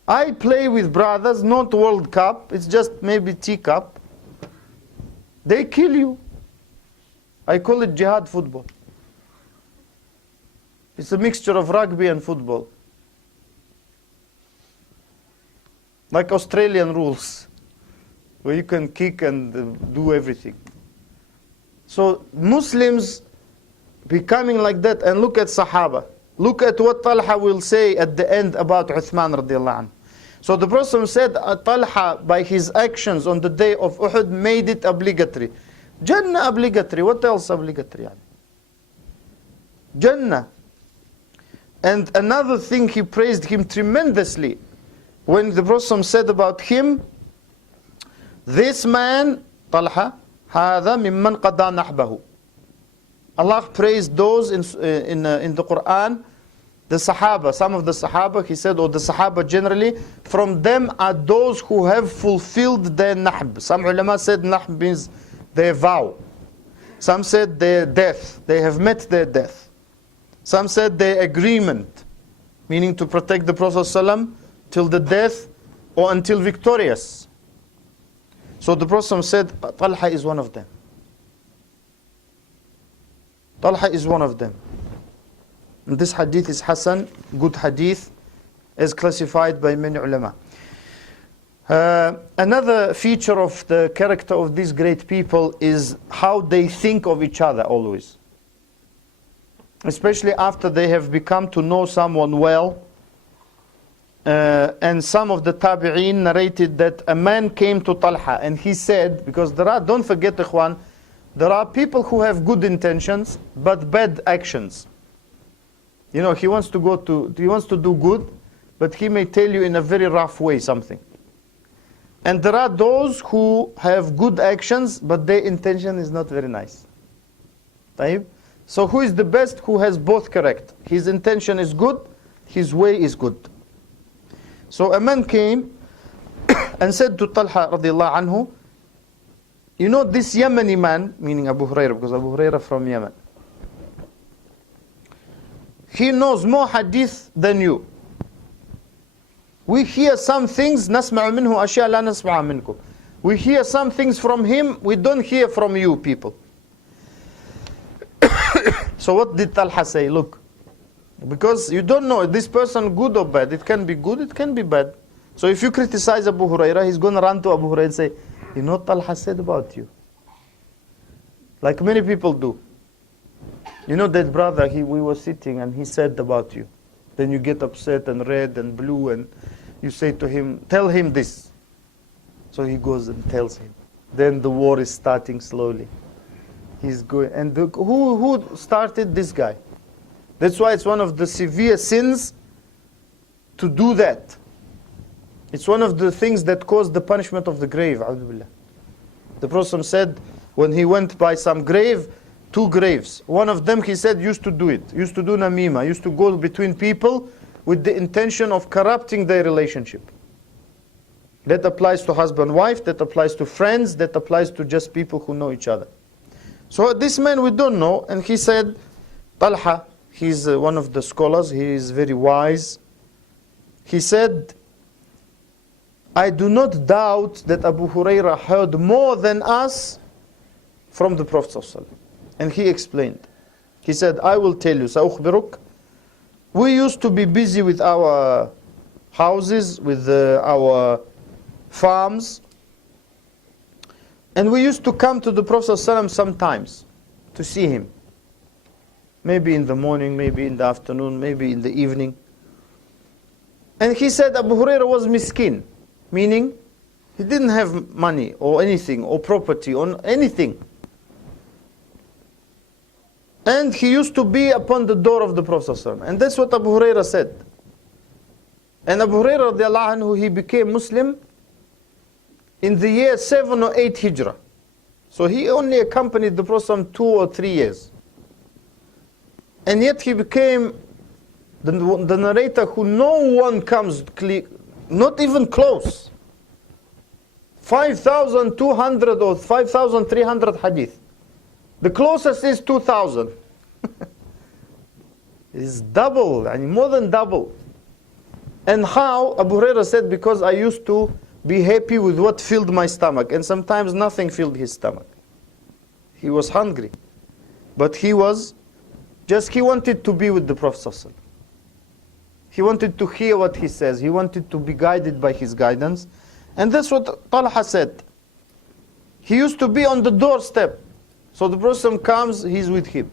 I play with brothers, not World Cup. It's just maybe teacup. They kill you. I call it jihad football. It's a mixture of rugby and football. Like Australian rules, where you can kick and do everything. So Muslims becoming like that, and look at Sahaba. Look at what Talhah will say at the end about Uthman radiallahu anhu. So the Prophet said, Talhah, by his actions on the day of Uhud, made it obligatory. Jannah obligatory. What else obligatory? Jannah. And another thing, he praised him tremendously. When the Prophet said about him, this man, Talha, هذا ممن قضى نحبه. Allah praised those in the Quran, the Sahaba, some of the Sahaba, he said, or the Sahaba generally, from them are those who have fulfilled their nahb. Some ulama said nahb means their vow. Some said their death, they have met their death. Some said their agreement, meaning to protect the Prophet ﷺ till the death or until victorious. So the Prophet said, Talha is one of them. Talha is one of them. And this hadith is Hasan, good hadith, as classified by many ulama. Another feature of the character of these great people is how they think of each other always. Especially after they have become to know someone well. And some of the tabi'een narrated that a man came to Talha and he said, because don't forget, ikhwan, there are people who have good intentions but bad actions. He wants to do good, but he may tell you in a very rough way something. And there are those who have good actions, but their intention is not very nice. طيب? So who is the best? Who has both correct. His intention is good, his way is good. So a man came and said to Talha radiallahu anhu, this Yemeni man, meaning Abu Hurairah, because Abu Hurairah from Yemen, he knows more hadith than you. We hear some things, نسمع منه أشياء لا نسمع منكم. We hear some things from him, we don't hear from you people. So what did Talha say? Look, because you don't know, this person good or bad. It can be good, it can be bad. So if you criticize Abu Hurairah, he's going to run to Abu Hurairah and say, what Talha said about you? Like many people do. That brother, we were sitting and he said about you. Then you get upset and red and blue, and you say to him, tell him this. So he goes and tells him. Then the war is starting slowly. He's going, and who started? This guy. That's why it's one of the severe sins to do that. It's one of the things that caused the punishment of the grave. A'udhu billah. The Prophet said, when he went by some grave, 2 graves. One of them, he said, used to do it. Used to do namima. Used to go between people with the intention of corrupting their relationship. That applies to husband, wife. That applies to friends. That applies to just people who know each other. So this man we don't know. And he said, Talhah, he's one of the scholars. He is very wise. He said, I do not doubt that Abu Hurairah heard more than us from the Prophet ﷺ. And he explained. He said, I will tell you, سأخبرك. We used to be busy with our houses, with our farms. And we used to come to the Prophet ﷺ sometimes to see him. Maybe in the morning, maybe in the afternoon, maybe in the evening. And he said Abu Hurairah was miskin. Meaning, he didn't have money or anything or property or anything. And he used to be upon the door of the Prophet ﷺ. And that's what Abu Hurairah said. And Abu Hurairah radiallahu anhu, he became Muslim in the year 7 or 8 Hijrah. So he only accompanied the Prophet ﷺ 2 or 3 years. And yet he became the narrator who no one comes not even close. 5,200 or 5,300 hadith. The closest is 2,000. It's double, and more than double. And how? Abu Hurairah said, because I used to be happy with what filled my stomach. And sometimes nothing filled his stomach. He was hungry. But he wanted to be with the Prophet ﷺ. He wanted to hear what he says. He wanted to be guided by his guidance. And that's what Talhah said. He used to be on the doorstep. So the Prophet comes, he's with him.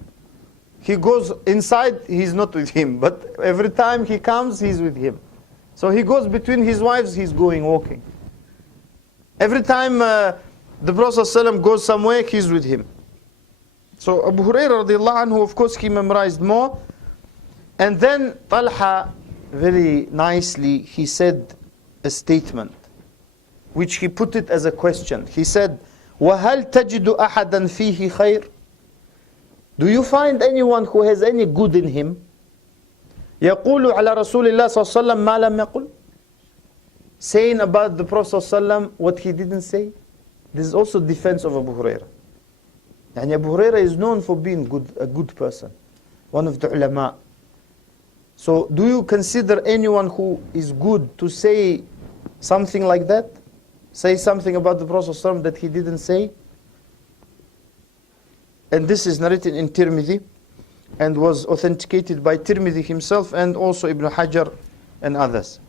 He goes inside, he's not with him. But every time he comes, he's with him. So he goes between his wives, he's going walking. Every time the Prophet ﷺ goes somewhere, he's with him. So Abu Hurairah radiallahu anhu, of course, he memorized more. And then Talhah, very nicely, he said a statement, which he put it as a question. He said, وَهَلْ تَجِدُ أَحَدًا فِيهِ خَيْرٍ? Do you find anyone who has any good in him? يَقُولُ عَلَى رَسُولِ اللَّهِ صَلَّى اللَّهُ عَلَيْهِ وَسَلَّمَ مَا لَمْ يَقُلْ? Saying about the Prophet ﷺ what he didn't say. This is also defense of Abu Hurairah. And Abu Hurairah is known for being a good person. One of the ulama. So do you consider anyone who is good to say something like that? Say something about the Prophet ﷺ that he didn't say? And this is narrated in Tirmidhi and was authenticated by Tirmidhi himself and also Ibn Hajar and others.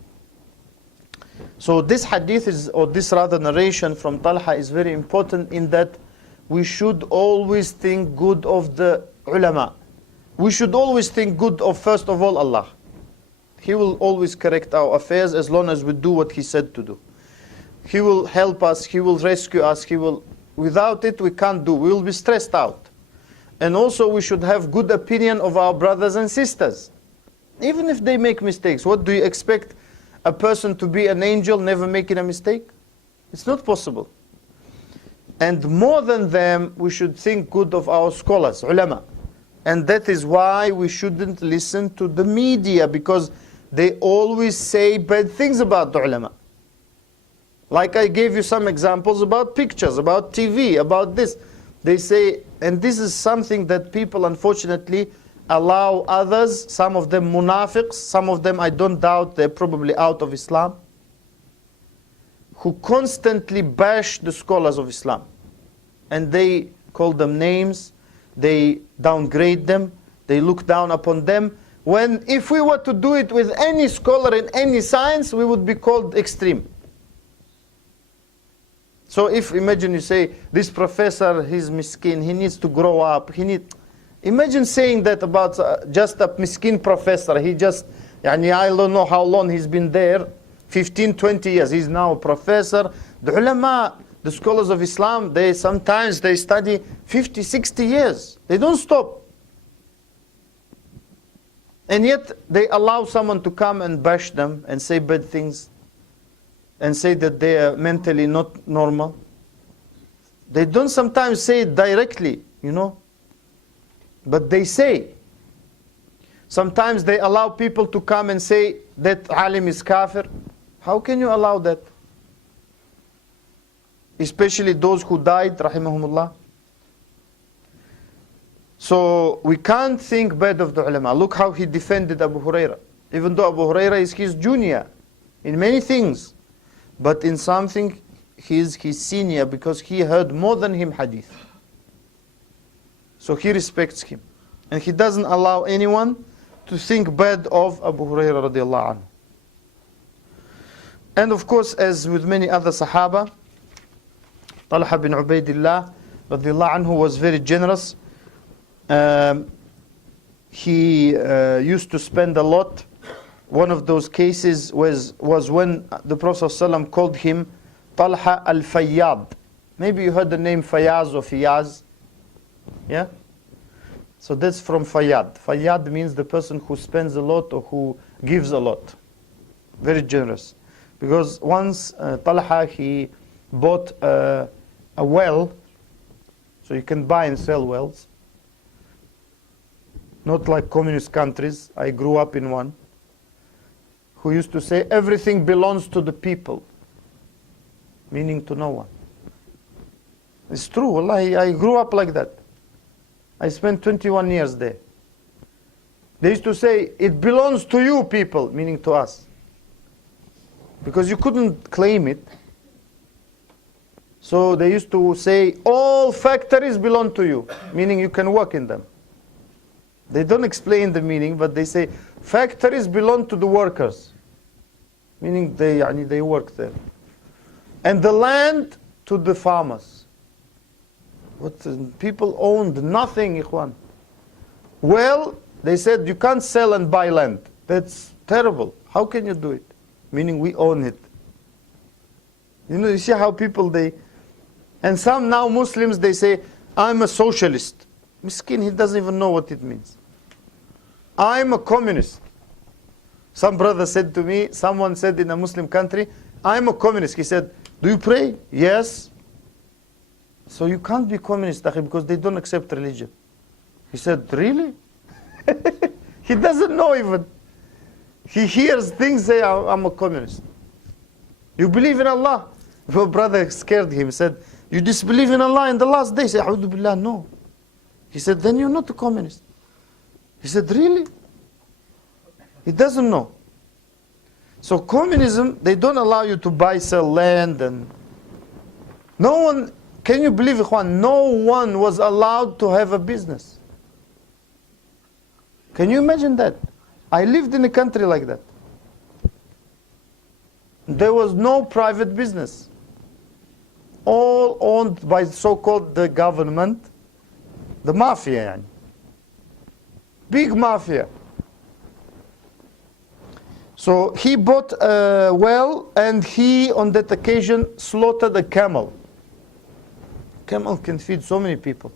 So this hadith is, or this rather narration from Talha is very important in that we should always think good of the ulama. We should always think good of, first of all, Allah. He will always correct our affairs as long as we do what He said to do. He will help us, He will rescue us, without it we can't do, we will be stressed out. And also we should have good opinion of our brothers and sisters. Even if they make mistakes, what do you expect a person to be an angel never making a mistake? It's not possible. And more than them, we should think good of our scholars, ulama. And that is why we shouldn't listen to the media, because they always say bad things about the ulama. Like I gave you some examples about pictures, about TV, about this. They say, and this is something that people unfortunately allow others, some of them munafiqs, some of them I don't doubt they're probably out of Islam, who constantly bash the scholars of Islam. And they call them names, they downgrade them, they look down upon them. When if we were to do it with any scholar in any science, we would be called extreme. So if, imagine you say, this professor, he's miskin, he needs to grow up, imagine saying that about just a miskin professor, he just يعني I don't know how long he's been there, 15, 20 years. He's now a professor. The ulama, the scholars of Islam, they sometimes they study 50, 60 years. They don't stop. And yet they allow someone to come and bash them and say bad things and say that they are mentally not normal. They don't sometimes say it directly, you know, but they say. Sometimes they allow people to come and say that alim is kafir. How can you allow that? Especially those who died, rahimahumullah. So we can't think bad of the ulama. Look how he defended Abu Huraira. Even though Abu Huraira is his junior in many things, but in something he is his senior because he heard more than him hadith. So he respects him. And he doesn't allow anyone to think bad of Abu Huraira radiallahu anhu. And of course, as with many other Sahaba, Talhah bin Ubaidullah radiallahu anhu was very generous. He used to spend a lot. One of those cases was when the Prophet ﷺ called him Talha al-Fayyad. Maybe you heard the name Fayaz or Fiyaz. Yeah? So that's from Fayyad. Fayyad means the person who spends a lot or who gives a lot. Very generous. Because once Talha, he bought a well. So you can buy and sell wells. Not like communist countries. I grew up in one. Who used to say everything belongs to the people. Meaning to no one. It's true. Wallahi, I grew up like that. I spent 21 years there. They used to say, it belongs to you people, meaning to us. Because you couldn't claim it. So they used to say, all factories belong to you, meaning you can work in them. They don't explain the meaning, but they say, factories belong to the workers, meaning they work there. And the land to the farmers. People owned nothing, ikhwan. Well, they said you can't sell and buy land. That's terrible. How can you do it? Meaning we own it. You know, you see how people and some now Muslims, they say, I'm a socialist. Miskin, he doesn't even know what it means. I'm a communist. Some brother said to me, someone said in a Muslim country, I'm a communist. He said, do you pray? Yes. So you can't be communist, because they don't accept religion. He said, really? He doesn't know even. He hears things, say, I'm a communist. You believe in Allah? My brother scared him, said, you disbelieve in Allah in the last day? He said, A'udhu Billah, no. He said, then you're not a communist. He said, really? He doesn't know. So communism, they don't allow you to buy, sell land, and no one, can you believe, ikhwan, no one was allowed to have a business. Can you imagine that? I lived in a country like that. There was no private business. All owned by so-called the government, the mafia, yani. Big mafia. So he bought a well, and he, on that occasion, slaughtered a camel. Camel can feed so many people.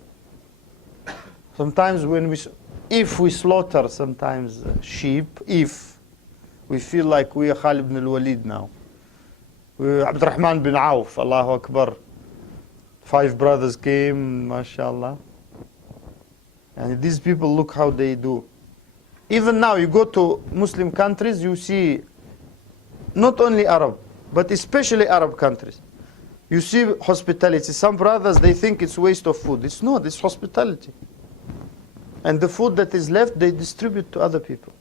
Sometimes if we slaughter sometimes sheep, if we feel like we are Khalid ibn al-Walid now. We are Abdurrahman bin Auf, Allahu Akbar. 5 brothers came, mashallah. And these people, look how they do. Even now, you go to Muslim countries, you see not only Arab, but especially Arab countries. You see hospitality. Some brothers, they think it's waste of food. It's not, it's hospitality. And the food that is left, they distribute to other people.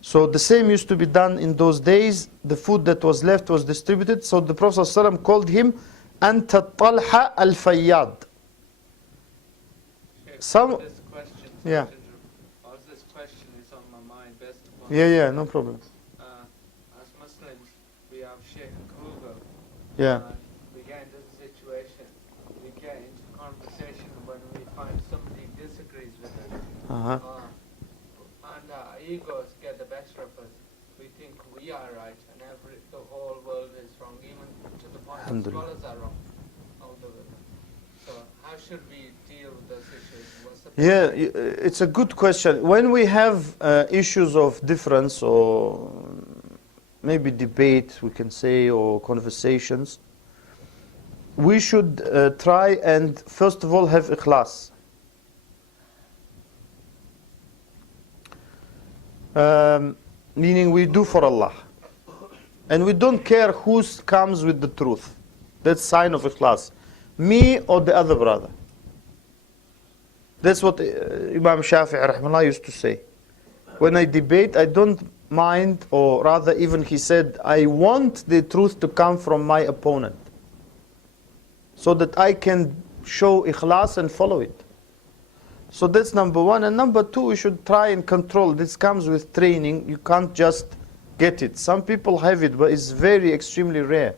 So the same used to be done in those days. The food that was left was distributed. So the Prophet ﷺ called him Anta Talha al-Fayyad. Some, This question, yeah. this question is on my mind based upon Yeah, no problem. as Muslims we have Sheikh Google. Yeah. We get into the situation, we get into conversation when we find somebody disagrees with us. Uh-huh. And egos get the better of us. We think we are right and the whole world is wrong, even to the point that Alhamdulillah. scholars are wrong. So how should we deal with those issues? What's the Yeah, it's a good question. When we have issues of difference or maybe debate, we can say, or conversations, we should try and first of all have ikhlas. Meaning we do for Allah. And we don't care who comes with the truth. That's sign of ikhlas. Me or the other brother. That's what Imam Shafi'i rahimahullah used to say. When I debate, I don't mind, or rather even he said, I want the truth to come from my opponent, so that I can show ikhlas and follow it. So that's number one. And number two, we should try and control. This comes with training. You can't just get it. Some people have it, but it's very extremely rare.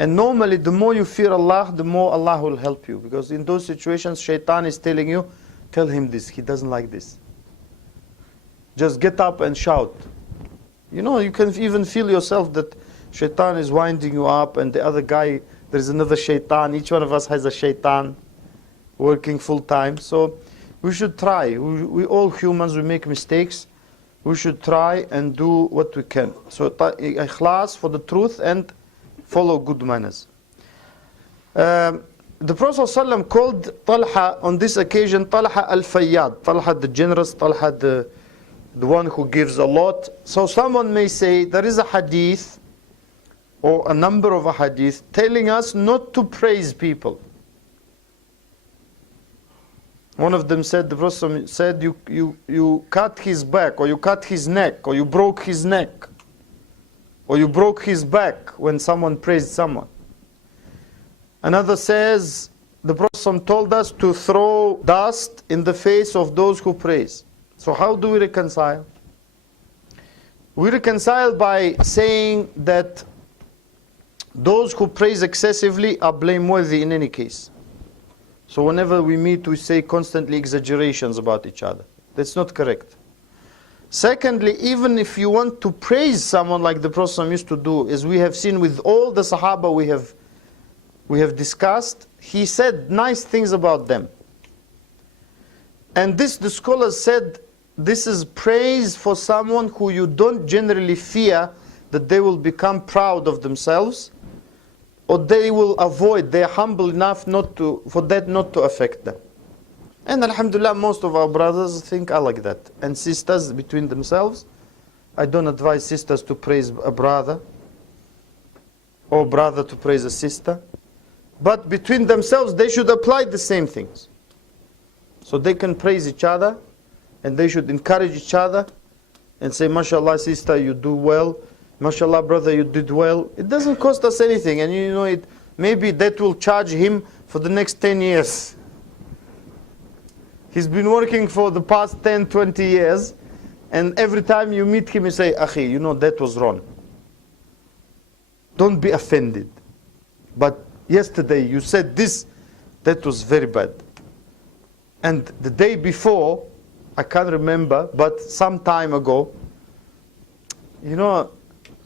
And normally, the more you fear Allah, the more Allah will help you. Because in those situations, shaitan is telling you, tell him this, he doesn't like this. Just get up and shout. You know, you can even feel yourself that shaitan is winding you up, and the other guy, there's another shaitan. Each one of us has a shaitan working full time. So we should try. We all humans, we make mistakes. We should try and do what we can. So ikhlas for the truth and follow good manners. The Prophet ﷺ called Talhah on this occasion Talhah al-Fayyad. Talhah the generous, Talhah the one who gives a lot. So someone may say there is a hadith or a number of a hadith telling us not to praise people. One of them said, the Prophet said, you cut his back, or you cut his neck, or you broke his neck, or you broke his back when someone praised someone. Another says, the Prophet told us to throw dust in the face of those who praise. So how do we reconcile? We reconcile by saying that those who praise excessively are blameworthy in any case. So whenever we meet, we say constantly exaggerations about each other. That's not correct. Secondly, even if you want to praise someone like the Prophet used to do, as we have seen with all the Sahaba we have discussed, he said nice things about them. And this, the scholars said, this is praise for someone who you don't generally fear that they will become proud of themselves, or they will avoid, they are humble enough for that not to affect them. And alhamdulillah, most of our brothers think I like that. And sisters between themselves, I don't advise sisters to praise a brother, or brother to praise a sister. But between themselves, they should apply the same things. So they can praise each other, and they should encourage each other, and say, mashallah sister, you do well. MashaAllah, brother, you did well. It doesn't cost us anything. And you know, maybe that will charge him for the next 10 years. He's been working for the past 10, 20 years. And every time you meet him, you say, Akhi, you know, that was wrong. Don't be offended. But yesterday you said this, that was very bad. And the day before, I can't remember, but some time ago, you know,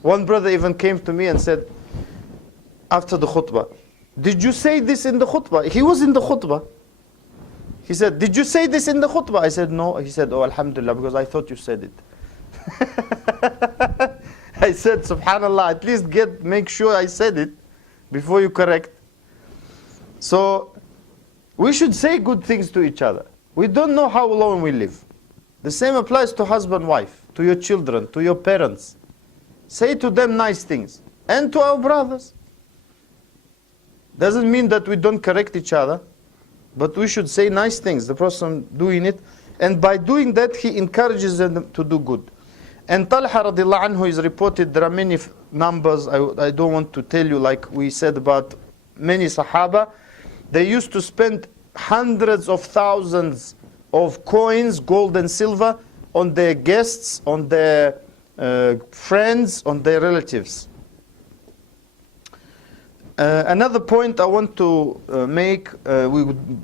one brother even came to me and said, after the khutbah, did you say this in the khutbah? He was in the khutbah. He said, did you say this in the khutbah? I said, no. He said, oh, alhamdulillah, because I thought you said it. I said, subhanallah, at least make sure I said it before you correct. So, we should say good things to each other. We don't know how long we live. The same applies to husband, wife, to your children, to your parents. Say to them nice things. And to our brothers. Doesn't mean that we don't correct each other, but we should say nice things. The Prophet doing it. And by doing that, he encourages them to do good. And Talhah radiallahu anhu is reported, there are many numbers, I don't want to tell you, like we said about many Sahaba. They used to spend hundreds of thousands of coins, gold and silver, on their guests, on their friends, on their relatives. Another point I want to make, we would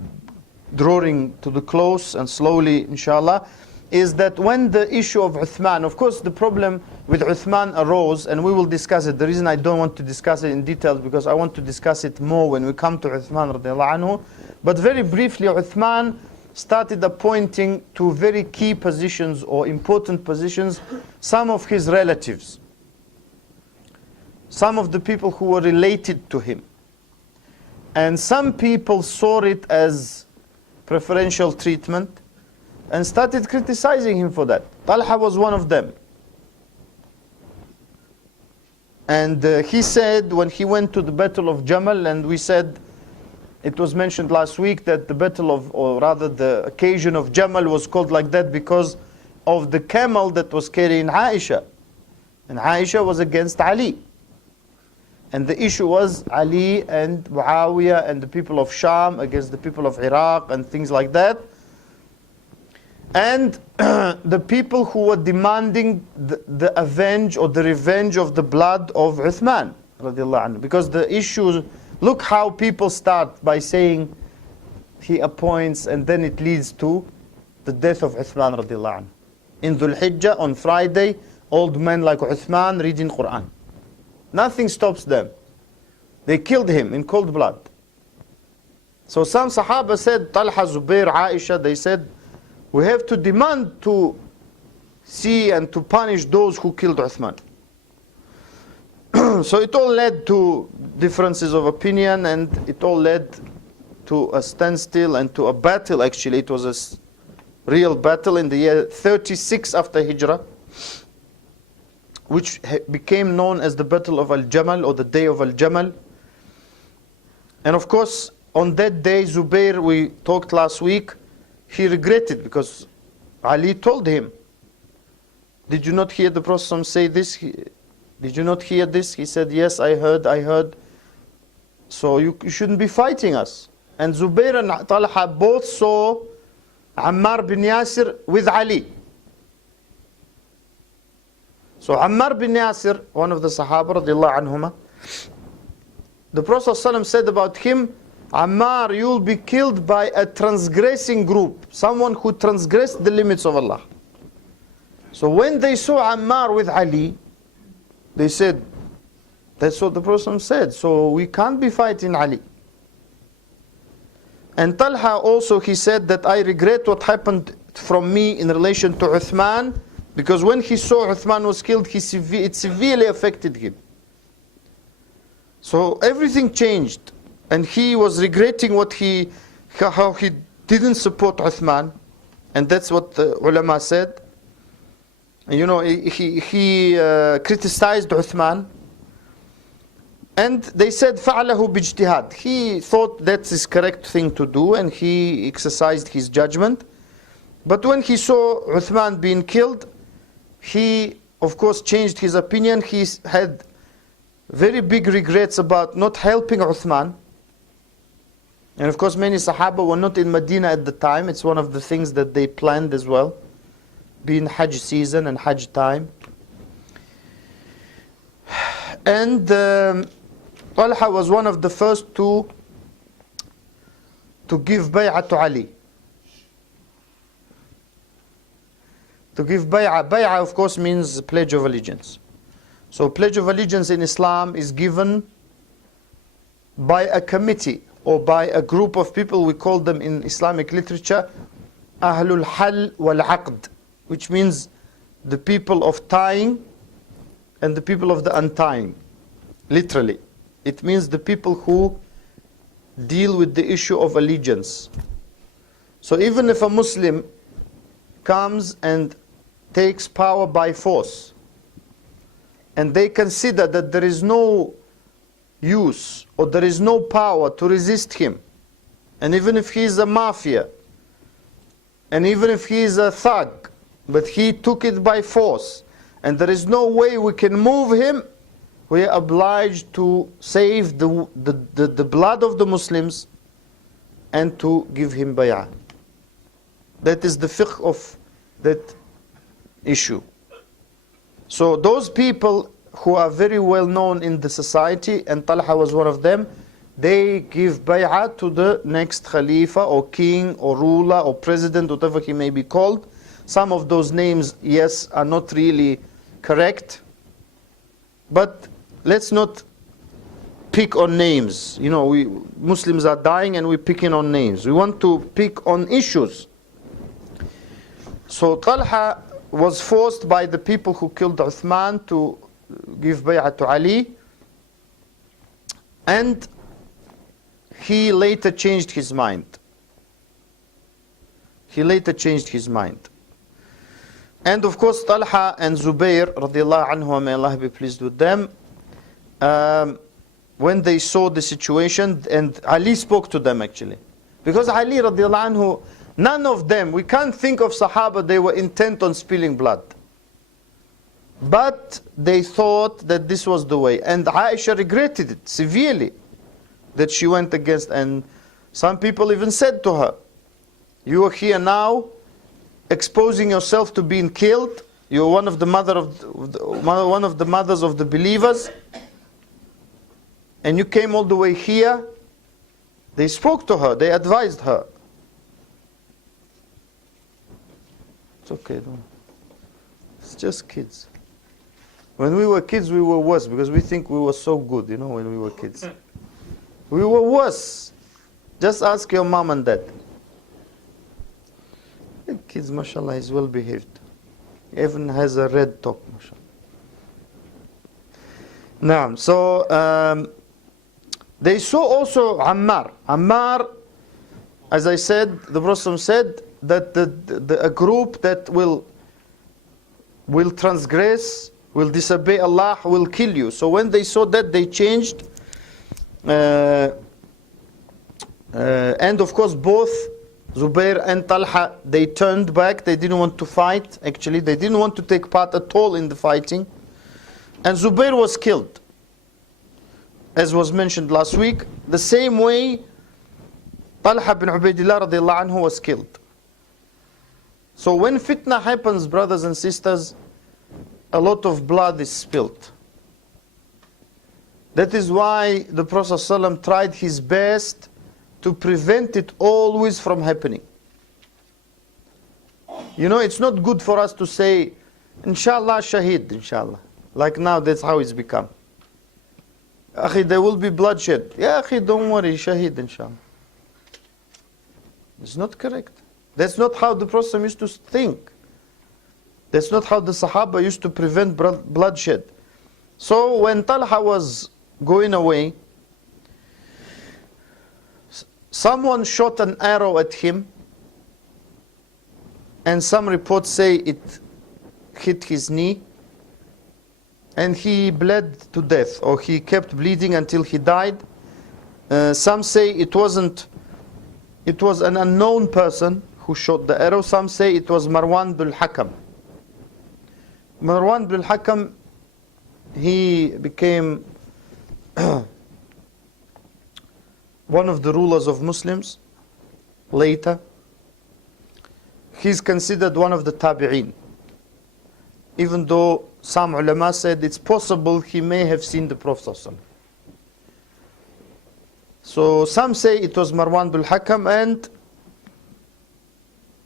drawing to the close and slowly, inshallah, is that when the issue of Uthman, of course the problem with Uthman arose, and we will discuss it. The reason I don't want to discuss it in detail because I want to discuss it more when we come to Uthman radiallahu anhu. But very briefly, Uthman started appointing to very key positions or important positions some of his relatives, some of the people who were related to him. And some people saw it as preferential treatment and started criticizing him for that. Talha was one of them. And he said when he went to the Battle of Jamal, and we said, it was mentioned last week that the battle of, or rather the occasion of Jamal was called like that because of the camel that was carrying Aisha. And Aisha was against Ali. And the issue was Ali and Muawiyah and the people of Sham against the people of Iraq and things like that. And the people who were demanding the avenge or the revenge of the blood of Uthman radiallahu anhu. Because the issue, look how people start by saying he appoints, and then it leads to the death of Uthman radiallahu anhu. In Dhul Hijjah on Friday, old men like Uthman reading Quran. Nothing stops them. They killed him in cold blood. So some Sahaba said, Talha, Zubair, Aisha, they said, we have to demand to see and to punish those who killed Uthman. So it all led to differences of opinion, and it all led to a standstill and to a battle. Actually, it was a real battle in the year 36 after Hijrah, which became known as the Battle of Al-Jamal, or the Day of Al-Jamal. And of course, on that day, Zubair, we talked last week, he regretted because Ali told him, did you not hear the Prophet say this? Did you not hear this? He said, yes, I heard. So you shouldn't be fighting us. And Zubair and Talha both saw Ammar bin Yasir with Ali. So Ammar bin Yasir, one of the Sahaba radiallahu anhuma, the Prophet ﷺ said about him, Ammar, you'll be killed by a transgressing group, someone who transgressed the limits of Allah. So when they saw Ammar with Ali, they said, that's what the Prophet said, so we can't be fighting Ali. And Talha also, he said that I regret what happened from me in relation to Uthman, because when he saw Uthman was killed, it severely affected him. So everything changed. And he was regretting how he didn't support Uthman. And that's what the ulama said. You know, he criticized Uthman. And they said, فَعَلَهُ بِاجْتِهَادٍ. He thought that's his correct thing to do, and he exercised his judgment. But when he saw Uthman being killed, he, of course, changed his opinion. He had very big regrets about not helping Uthman. And of course, many Sahaba were not in Medina at the time. It's one of the things that they planned as well, being Hajj season and Hajj time. And Talha was one of the first to give bay'ah to Ali. To give bay'ah. Bay'ah, of course, means pledge of allegiance. So pledge of allegiance in Islam is given by a committee or by a group of people. We call them in Islamic literature Ahlul Hal wal Aqd, which means the people of tying and the people of the untying. Literally. It means the people who deal with the issue of allegiance. So even if a Muslim comes and takes power by force, and they consider that there is no use or there is no power to resist him, and even if he is a mafia, and even if he is a thug, but he took it by force, and there is no way we can move him, we are obliged to save the blood of the Muslims and to give him bay'ah. That is the fiqh of that issue. So those people who are very well known in the society, and Talha was one of them, they give bay'ah to the next Khalifa or king or ruler or president, whatever he may be called. Some of those names, yes, are not really correct. But let's not pick on names. You know, we Muslims are dying and we're picking on names. We want to pick on issues. So Talha was forced by the people who killed Uthman to give bay'ah to Ali. And he later changed his mind. He later changed his mind. And of course Talha and Zubair radiallahu anhu, may Allah be pleased with them, when they saw the situation, and Ali spoke to them actually. Because Ali radiallahu anhu, none of them, we can't think of Sahaba, they were intent on spilling blood. But they thought that this was the way. And Aisha regretted it severely, that she went against. And some people even said to her, you are here now exposing yourself to being killed. You are one of the mothers of the believers. And you came all the way here. They spoke to her, they advised her. It's okay, don't. It's just kids. When we were kids, we were worse because we think we were so good, you know, when we were kids. We were worse. Just ask your mom and dad. The kids, mashallah, is well behaved. Even has a red top, mashallah. Now, so they saw also Ammar. Ammar, as I said, the Prophet said that a group that will transgress, will disobey Allah, will kill you. So when they saw that, they changed. And of course, both Zubair and Talha, they turned back. They didn't want to fight. Actually, they didn't want to take part at all in the fighting. And Zubair was killed, as was mentioned last week. The same way Talha bin Ubaidullah radiallahu anhu was killed. So when fitna happens, brothers and sisters, a lot of blood is spilled. That is why the Prophet ﷺ tried his best to prevent it always from happening. You know, it's not good for us to say, Inshallah, Shaheed, Inshallah. Like now, that's how it's become. Akhi, there will be bloodshed. Yeah, Akhi, don't worry, Shaheed, Inshallah. It's not correct. That's not how the Prophet used to think. That's not how the Sahaba used to prevent bloodshed. So when Talha was going away, someone shot an arrow at him, and some reports say it hit his knee, and he bled to death, or he kept bleeding until he died. Some say it was an unknown person who shot the arrow. Some say it was Marwan bin Hakam. Marwan bin Hakam, he became one of the rulers of Muslims later. He's considered one of the tabi'een, even though some ulama said it's possible he may have seen the Prophet ﷺ. So some say it was Marwan bin Hakam, and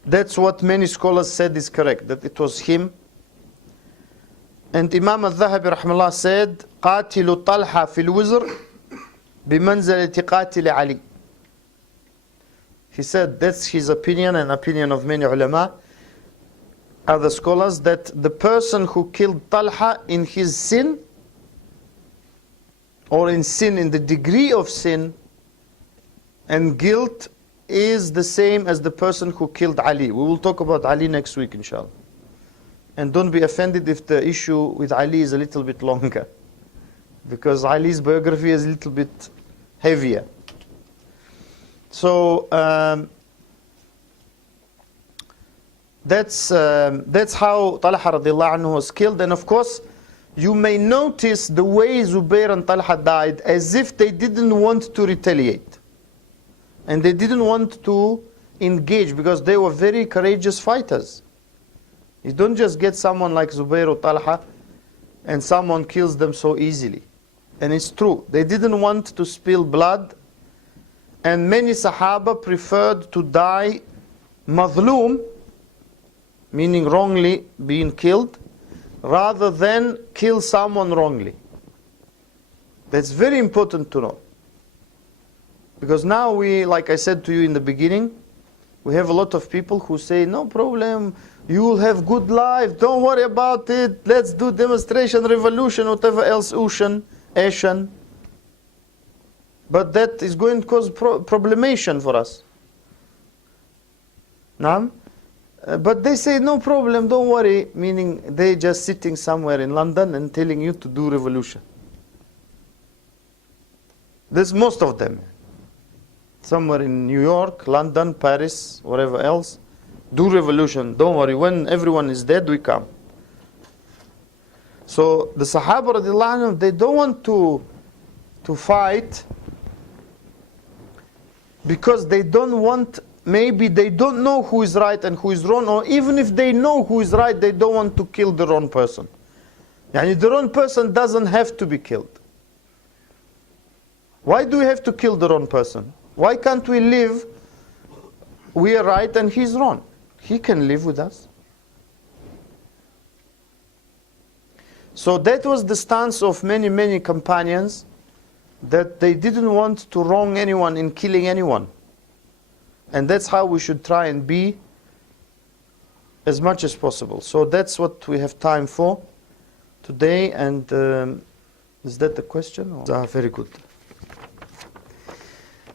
that's what many scholars said is correct, that it was him. And Imam al-Dhahabi rahimahullah said, قاتل طلحة في الوزر بمنزلة قاتل علي. He said that's his opinion and opinion of many ulama, other scholars, that the person who killed Talha in his sin, or in sin, in the degree of sin and guilt, is the same as the person who killed Ali. We will talk about Ali next week, inshallah. And don't be offended if the issue with Ali is a little bit longer, because Ali's biography is a little bit heavier. So that's how Talha radiallahu anhu was killed. And of course, you may notice the way Zubair and Talha died as if they didn't want to retaliate. And they didn't want to engage because they were very courageous fighters. You don't just get someone like Zubair or Talha and someone kills them so easily. And it's true. They didn't want to spill blood. And many Sahaba preferred to die mazloom meaning wrongly being killed, rather than kill someone wrongly. That's very important to know. Because now we, like I said to you in the beginning, we have a lot of people who say, no problem, you will have good life, don't worry about it, let's do demonstration, revolution, whatever else, Asian. But that is going to cause problemation for us. Naam? But they say, no problem, don't worry, meaning they just sitting somewhere in London and telling you to do revolution. There's most of them. Somewhere in New York, London, Paris, wherever else, do revolution, don't worry, when everyone is dead, we come. So the Sahaba radiallahu anhum, they don't want to fight because they don't want, maybe they don't know who is right and who is wrong, or even if they know who is right, they don't want to kill the wrong person. Yani the wrong person doesn't have to be killed. Why do we have to kill the wrong person? Why can't we live, we are right and he's wrong? He can live with us. So that was the stance of many companions, that they didn't want to wrong anyone in killing anyone. And that's how we should try and be as much as possible. So that's what we have time for today. And is that the question? Very good.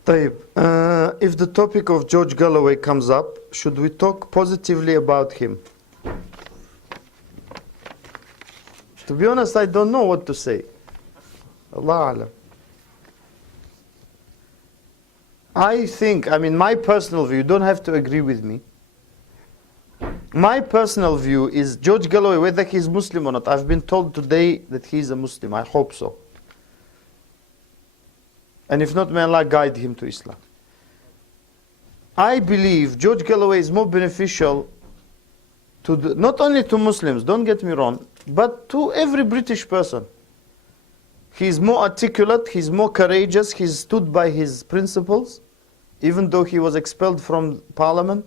If the topic of George Galloway comes up, should we talk positively about him? To be honest, I don't know what to say. Allah Alam. I think, my personal view, you don't have to agree with me. My personal view is George Galloway, whether he's Muslim or not, I've been told today that he's a Muslim. I hope so. And if not, may Allah guide him to Islam. I believe George Galloway is more beneficial to not only to Muslims, don't get me wrong, but to every British person. He's more articulate, he's more courageous, he's stood by his principles, even though he was expelled from Parliament.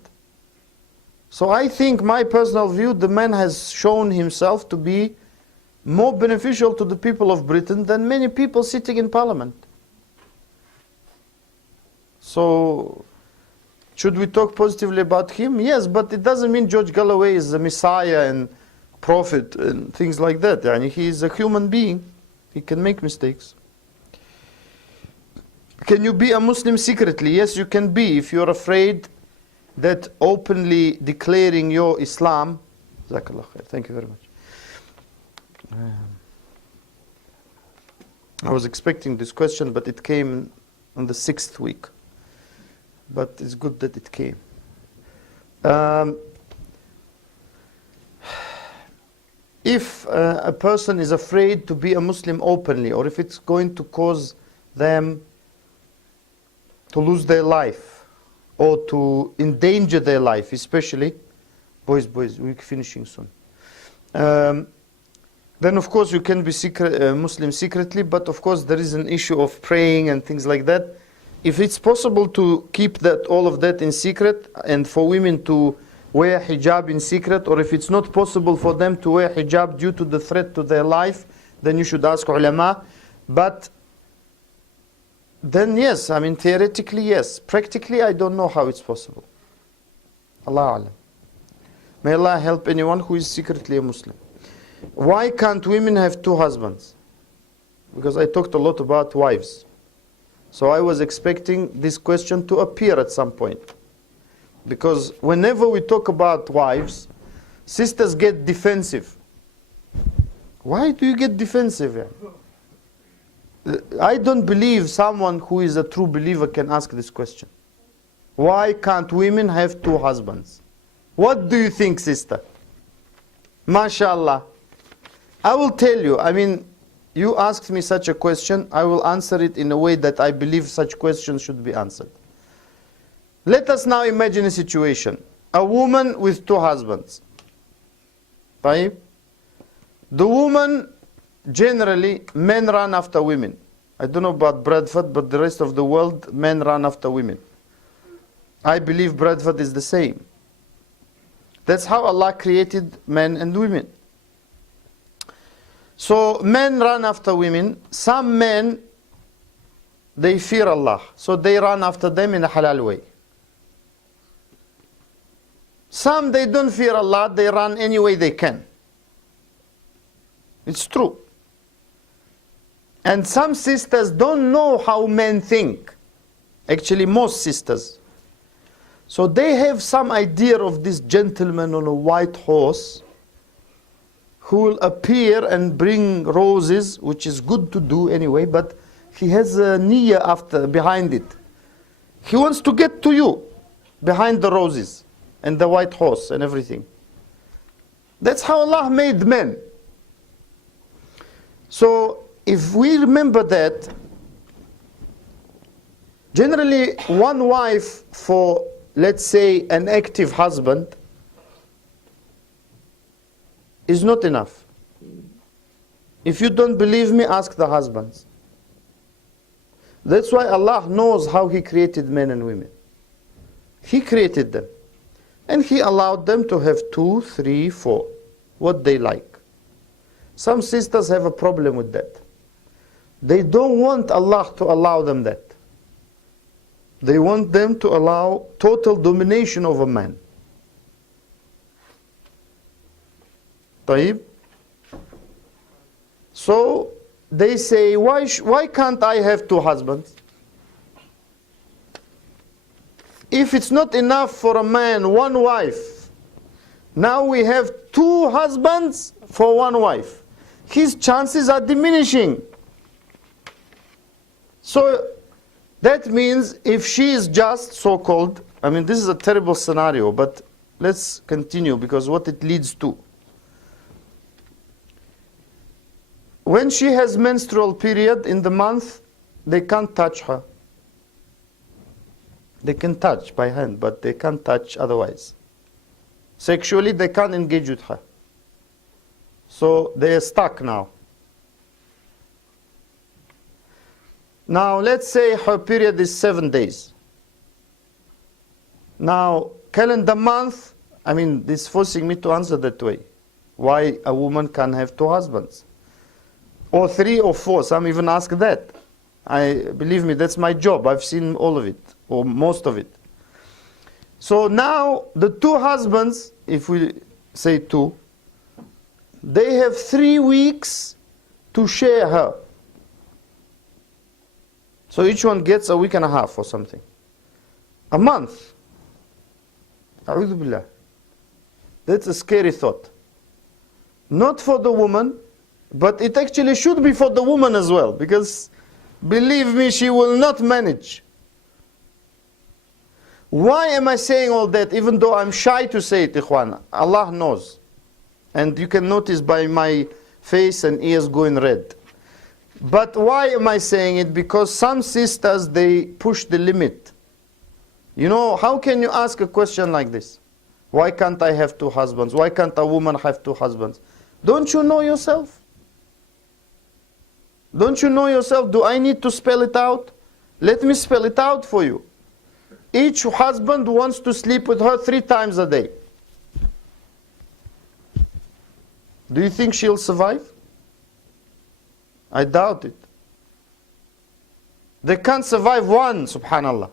So I think, my personal view, the man has shown himself to be more beneficial to the people of Britain than many people sitting in Parliament. So, should we talk positively about him? Yes, but it doesn't mean George Galloway is a messiah and prophet and things like that. He is a human being. He can make mistakes. Can you be a Muslim secretly? Yes, you can be, if you're afraid that openly declaring your Islam. Jazakallah khair. Thank you very much. I was expecting this question, but it came on the 6th week. But it's good that it came. If a person is afraid to be a Muslim openly, or if it's going to cause them to lose their life, or to endanger their life, especially, boys, we're finishing soon. Then of course you can be Muslim secretly, but of course there is an issue of praying and things like that. If it's possible to keep all of that in secret, and for women to wear hijab in secret, or if it's not possible for them to wear hijab due to the threat to their life, then you should ask ulama. But then yes, theoretically yes. Practically I don't know how it's possible. Allah Alam. May Allah help anyone who is secretly a Muslim. Why can't women have 2 husbands? Because I talked a lot about wives. So I was expecting this question to appear at some point. Because whenever we talk about wives, sisters get defensive. Why do you get defensive? I don't believe someone who is a true believer can ask this question. Why can't women have 2 husbands? What do you think, sister? MashaAllah. I will tell you, you asked me such a question, I will answer it in a way that I believe such questions should be answered. Let us now imagine a situation. A woman with 2 husbands. Right? The woman, generally, men run after women. I don't know about Bradford, but the rest of the world, men run after women. I believe Bradford is the same. That's how Allah created men and women. So men run after women. Some men, they fear Allah, so they run after them in a halal way. Some, they don't fear Allah, they run any way they can. It's true. And some sisters don't know how men think. Actually, most sisters. So they have some idea of this gentleman on a white horse who will appear and bring roses, which is good to do anyway, but he has a niyyah behind it. He wants to get to you behind the roses and the white horse and everything. That's how Allah made men. So if we remember that, generally one wife for, let's say, an active husband is not enough. If you don't believe me, ask the husbands. That's why Allah knows how He created men and women. He created them. And He allowed them to have 2, 3, 4, what they like. Some sisters have a problem with that. They don't want Allah to allow them that. They want them to allow total domination over man. طيب? So they say, why can't I have 2 husbands? If it's not enough for a man, 1 wife, now we have 2 husbands for 1 wife. His chances are diminishing. So that means if she is just so-called, I mean, this is a terrible scenario, but let's continue because what it leads to. When she has menstrual period in the month, they can't touch her. They can touch by hand, but they can't touch otherwise. Sexually, they can't engage with her. So they are stuck now. Now, let's say her period is 7 days. Now, calendar month, I mean, this is forcing me to answer that way. Why a woman can have 2 husbands? Or 3 or 4, some even ask that. Believe me, that's my job. I've seen all of it, or most of it. So now, the 2 husbands, if we say 2, they have 3 weeks to share her. So each one gets a week and a half or something. A month. A'udhu billah. That's a scary thought. Not for the woman, but it actually should be for the woman as well. Because, believe me, she will not manage. Why am I saying all that, even though I'm shy to say it, ikhwan? Allah knows. And you can notice by my face and ears going red. But why am I saying it? Because some sisters, they push the limit. You know, how can you ask a question like this? Why can't I have 2 husbands? Why can't a woman have 2 husbands? Don't you know yourself? Don't you know yourself? Do I need to spell it out? Let me spell it out for you. Each husband wants to sleep with her 3 times a day. Do you think she'll survive? I doubt it. They can't survive 1, subhanallah.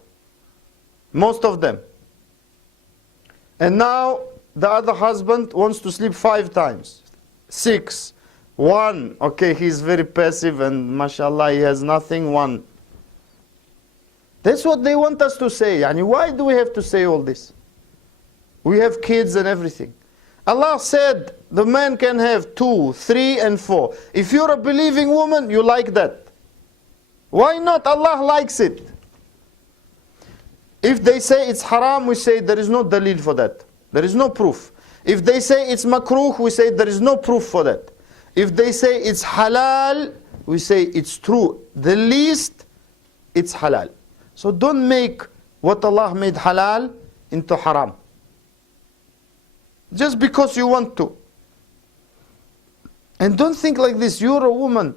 Most of them. And now the other husband wants to sleep 5 times. 6. 1. Okay, he's very passive and mashallah, he has nothing. 1. That's what they want us to say. Yani, why do we have to say all this? We have kids and everything. Allah said the man can have 2, 3 and 4. If you're a believing woman, you like that. Why not? Allah likes it. If they say it's haram, we say there is no dalil for that. There is no proof. If they say it's makruh, we say there is no proof for that. If they say it's halal, we say it's true. The least, it's halal. So don't make what Allah made halal into haram. Just because you want to. And don't think like this, you're a woman,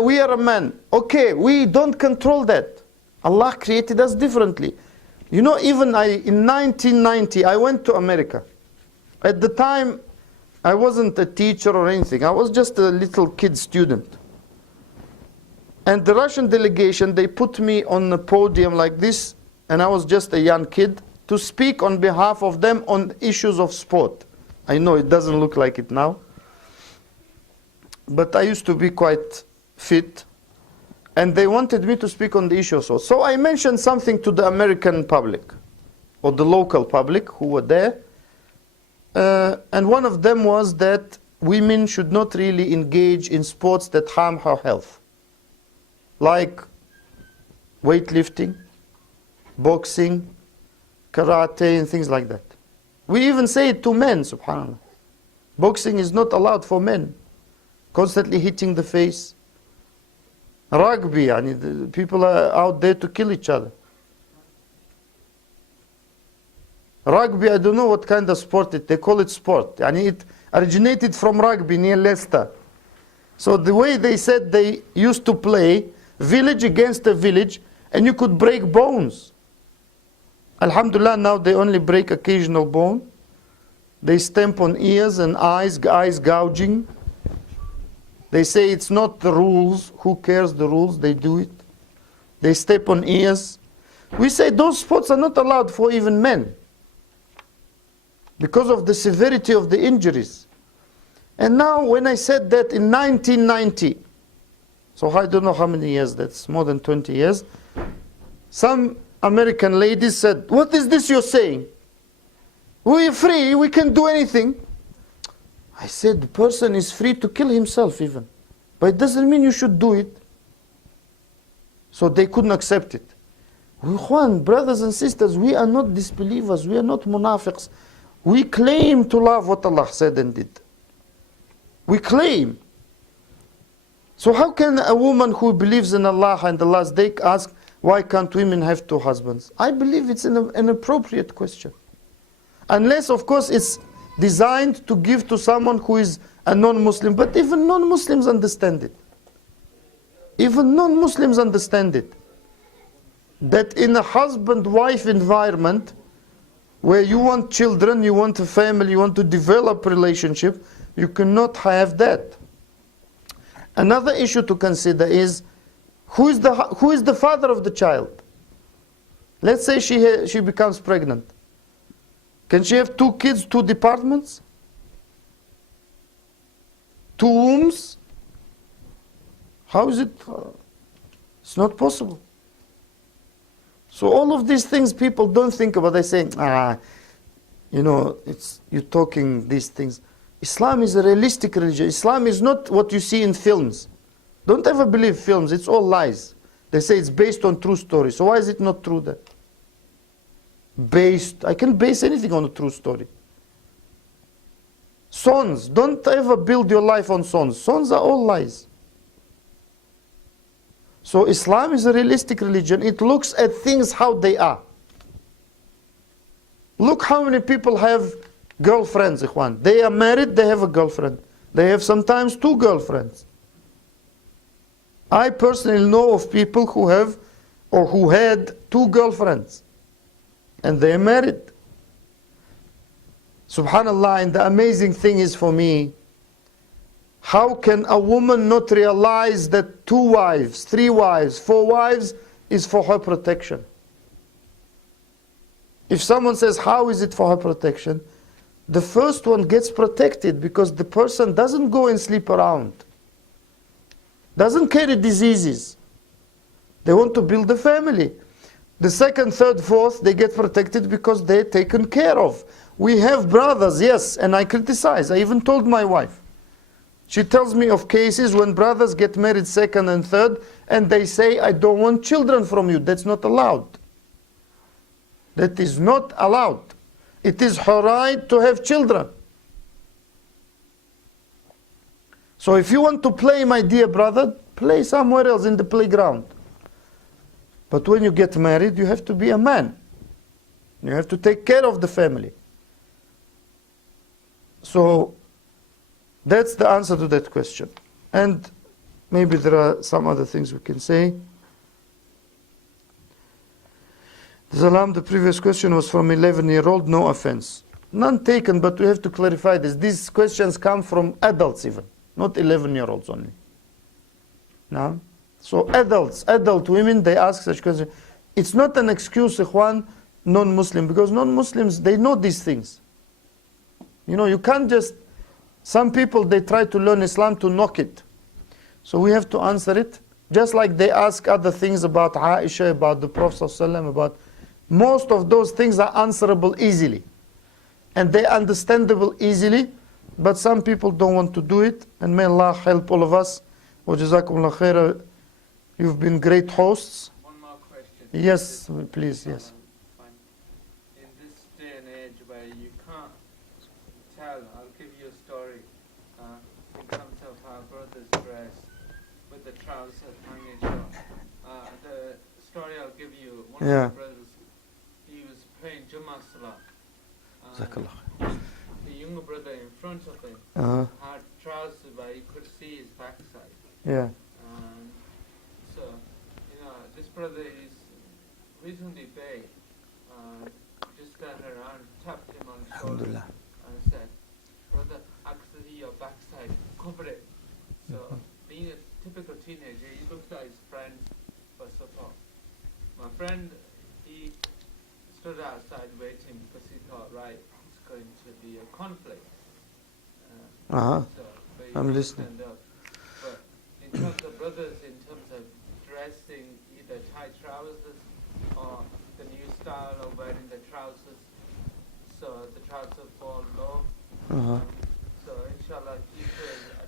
we are a man. Okay, we don't control that. Allah created us differently. You know, even in 1990, I went to America. At the time, I wasn't a teacher or anything. I was just a little kid student. And the Russian delegation, they put me on a podium like this, and I was just a young kid, to speak on behalf of them on issues of sport. I know it doesn't look like it now, but I used to be quite fit, and they wanted me to speak on the issue also. So I mentioned something to the American public, or the local public who were there, and one of them was that women should not really engage in sports that harm her health, like weightlifting, boxing, karate, and things like that. We even say it to men, subhanAllah. Boxing is not allowed for men. Constantly hitting the face. Rugby, the people are out there to kill each other. Rugby, I don't know what kind of sport they call it sport. It originated from rugby near Leicester. So the way they said they used to play, village against a village, and you could break bones. Alhamdulillah, now they only break occasional bone. They stamp on ears and eyes gouging. They say it's not the rules. Who cares the rules? They do it. They step on ears. We say those sports are not allowed for even men, because of the severity of the injuries. And now when I said that in 1990, so I don't know how many years, that's more than 20 years, some American ladies said, "What is this you're saying? We're free, we can do anything." I said, the person is free to kill himself even, but it doesn't mean you should do it. So they couldn't accept it. Juan, brothers and sisters, we are not disbelievers, we are not munafiqs. We claim to love what Allah said and did. We claim. So how can a woman who believes in Allah and the last day ask, why can't women have two husbands? I believe it's an appropriate question. Unless, of course, it's designed to give to someone who is a non-Muslim. But even non-Muslims understand it. Even non-Muslims understand it. That in a husband-wife environment, where you want children, you want a family, you want to develop a relationship, you cannot have that. Another issue to consider is, who is the father of the child? Let's say she becomes pregnant. Can she have two kids, two departments? Two wombs? How is it? It's not possible. So all of these things people don't think about. They say, you're talking these things. Islam is a realistic religion. Islam is not what you see in films. Don't ever believe films. It's all lies. They say it's based on true story. So why is it not true then? I can base anything on a true story. Songs. Don't ever build your life on songs. Songs are all lies. So Islam is a realistic religion. It looks at things how they are. Look how many people have girlfriends, ikhwan. They are married, they have a girlfriend. They have sometimes two girlfriends. I personally know of people who have or who had two girlfriends. And they are married. Subhanallah, and the amazing thing is for me, how can a woman not realize that 2 wives, 3 wives, 4 wives is for her protection? If someone says, how is it for her protection? The first one gets protected because the person doesn't go and sleep around, doesn't carry diseases. They want to build a family. The second, third, fourth, they get protected because they're taken care of. We have brothers, yes, and I criticize. I even told my wife. She tells me of cases when brothers get married second and third, and they say, I don't want children from you. That's not allowed. That is not allowed. It is her right to have children. So if you want to play, my dear brother, play somewhere else in the playground. But when you get married, you have to be a man. You have to take care of the family. So that's the answer to that question. And maybe there are some other things we can say. Salam, the previous question was from 11-year-old, no offense. None taken, but we have to clarify this. These questions come from adults even, not 11-year-olds only. Now, so adult women, they ask such questions. It's not an excuse, ikhwan, non-Muslim, because non-Muslims, they know these things. You know, you can't just, some people, they try to learn Islam to knock it. So we have to answer it, just like they ask other things about Aisha, about the Prophet ﷺ, about most of those things are answerable easily. And they're understandable easily, but some people don't want to do it. And may Allah help all of us. Wa jazakumullah khaira. You've been great hosts. One more question. Yes, please, yes. Fine. In this day and age where you can't tell, I'll give you a story in terms of our brother's dress with the trousers hanging short. The story I'll give you, one of Yeah. the brothers, he was praying Jummah Salah. Jazakallah. The younger brother in front of him had trousers where you could see his backside. Yeah. So, you know, this brother is reasonably big. Just turned around, tapped him on the shoulder and said, "Brother, actually your backside, cover it." So, being a typical teenager, he looked at his friend for support. My friend, he stood outside waiting because he thought, right, it's going to be a conflict. So, but he I'm didn't listening. stand up. But in terms of brothers, in terms of dressing either tight trousers or the new style of wearing the trousers, so the trousers fall low. So inshallah, keep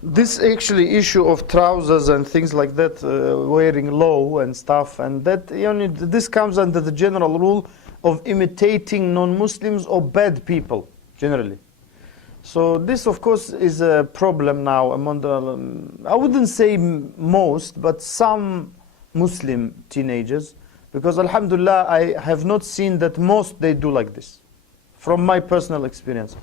This actually issue of trousers and things like that, wearing low and stuff, and that, you know, this comes under the general rule of imitating non-Muslims or bad people, generally. So this, of course, is a problem now among the, I wouldn't say most, but some Muslim teenagers, because alhamdulillah, I have not seen that most they do like this, from my personal experience.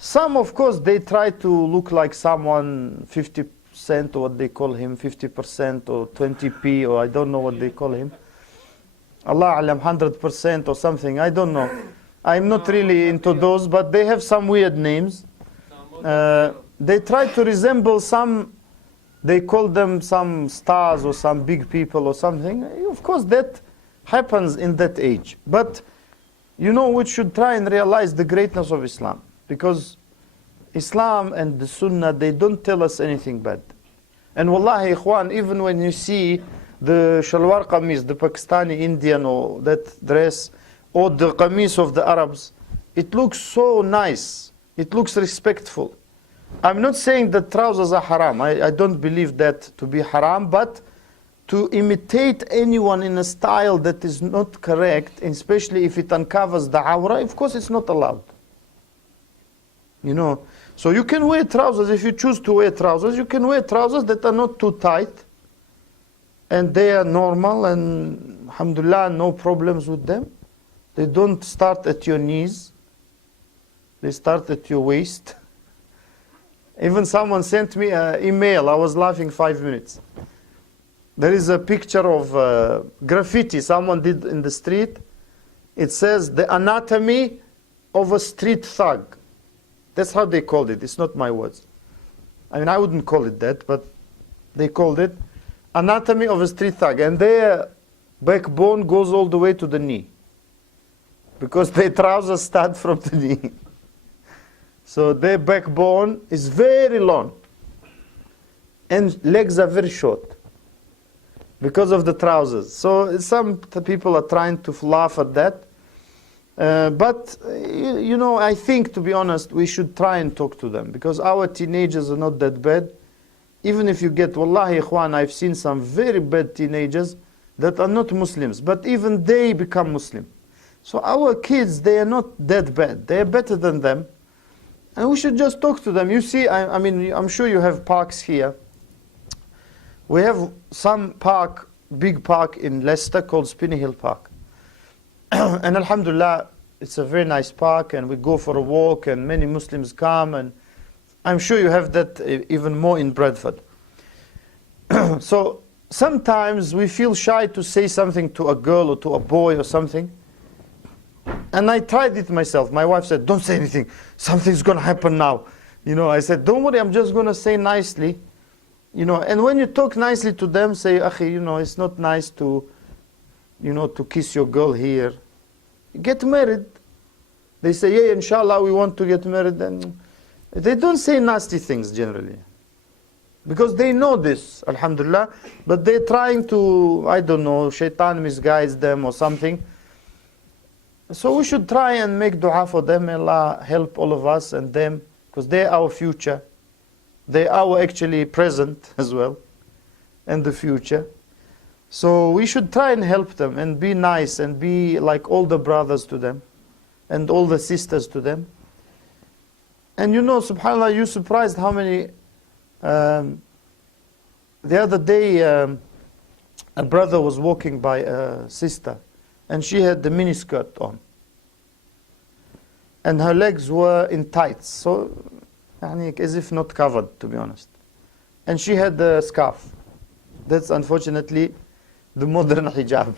Some, of course, they try to look like someone 50% or what they call him, 50% or 20p, or I don't know what they call him. Allah alam, 100% or something, I don't know. I'm not really into those, but they have some weird names. They try to resemble some, they call them some stars or some big people or something. Of course, that happens in that age. But, you know, we should try and realize the greatness of Islam. Because Islam and the Sunnah, they don't tell us anything bad. And wallahi, ikhwan, even when you see the shalwar qamis, the Pakistani Indian or that dress, or the qamis of the Arabs, it looks so nice. It looks respectful. I'm not saying that trousers are haram. I don't believe that to be haram, but to imitate anyone in a style that is not correct, especially if it uncovers the awra, of course it's not allowed. You know, so you can wear trousers. If you choose to wear trousers, you can wear trousers that are not too tight, and they are normal, and alhamdulillah, no problems with them. They don't start at your knees. They start at your waist. Even someone sent me an email. I was laughing 5 minutes. There is a picture of graffiti someone did in the street. It says, "The anatomy of a street thug." That's how they called it. It's not my words. I mean, I wouldn't call it that, but they called it anatomy of a street thug. And their backbone goes all the way to the knee, because their trousers start from the knee. So their backbone is very long, and legs are very short because of the trousers. So some people are trying to laugh at that. But, you know, I think, to be honest, we should try and talk to them, because our teenagers are not that bad. Even if you get, wallahi, ikhwan, I've seen some very bad teenagers that are not Muslims, but even they become Muslim. So our kids, they are not that bad. They are better than them. And we should just talk to them. You see, I mean, I'm sure you have parks here. We have some park, big park in Leicester called Spinney Hill Park. And alhamdulillah, it's a very nice park, and we go for a walk, and many Muslims come, and I'm sure you have that even more in Bradford. So sometimes we feel shy to say something to a girl or to a boy or something. And I tried it myself. My wife said, don't say anything. Something's going to happen now. I said, don't worry, I'm just going to say nicely. And when you talk nicely to them, say, Akhi, it's not nice to, to kiss your girl here. Get married. They say, yeah, inshallah, we want to get married. And they don't say nasty things generally. Because they know this, alhamdulillah. But they're trying to, I don't know, shaitan misguides them or something. So we should try and make dua for them. May Allah help all of us and them. Because they're our future. They're our actually present as well. And the future. So we should try and help them and be nice and be like all the brothers to them. And all the sisters to them. And subhanAllah, you're surprised how many... the other day, a brother was walking by a sister. And she had the miniskirt on. And her legs were in tights. So, as if not covered, to be honest. And she had the scarf. That's unfortunately the modern hijab.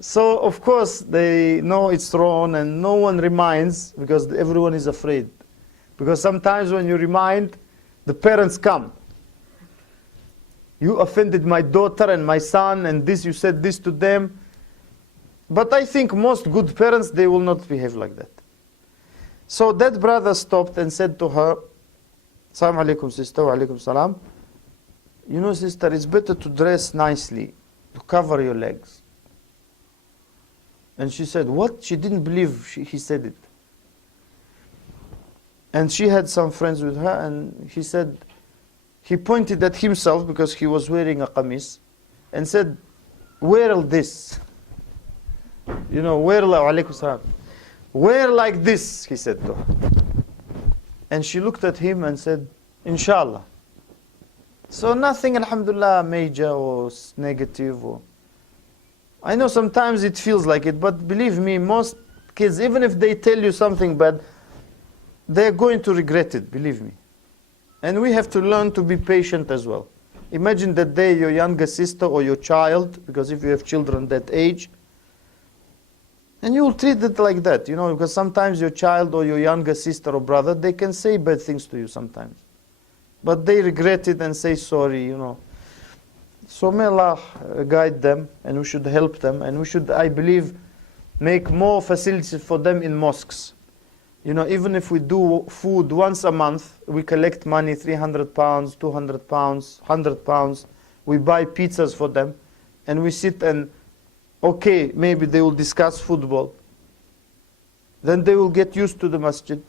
So, of course, they know it's wrong and no one reminds because everyone is afraid. Because sometimes when you remind, the parents come. You offended my daughter and my son and this, you said this to them. But I think most good parents, they will not behave like that. So that brother stopped and said to her, Assalamu alaikum sister, wa alaikum salam. Sister, it's better to dress nicely, to cover your legs. And she said, what? She didn't believe he said it. And she had some friends with her and he said, he pointed at himself because he was wearing a qamis and said, wear this. Wear like this, he said to her. And she looked at him and said, Inshallah. So nothing, alhamdulillah, major or negative. I know sometimes it feels like it, but believe me, most kids, even if they tell you something bad, they're going to regret it, believe me. And we have to learn to be patient as well. Imagine that day your younger sister or your child, because if you have children that age, and you will treat it like that, because sometimes your child or your younger sister or brother, they can say bad things to you sometimes. But they regret it and say sorry, So may Allah guide them, and we should help them, and we should, I believe, make more facilities for them in mosques. Even if we do food once a month, we collect money, 300 pounds, 200 pounds, 100 pounds. We buy pizzas for them, and we sit and, okay, maybe they will discuss football. Then they will get used to the masjid.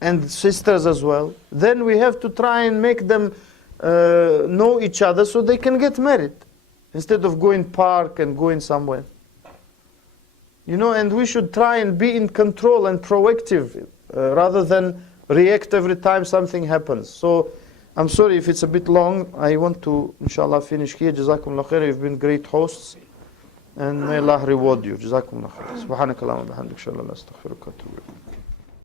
And sisters as well. Then we have to try and make them know each other so they can get married. Instead of going park and going somewhere. And we should try and be in control and proactive rather than react every time something happens. So, I'm sorry if it's a bit long. I want to, inshallah, finish here. Jazakumullah khair. You've been great hosts. And may Allah reward you. Jazakumullah khair. Subhanakallahumma bihamdik. Inshallah, astaghfiruka wa atubu ilayk.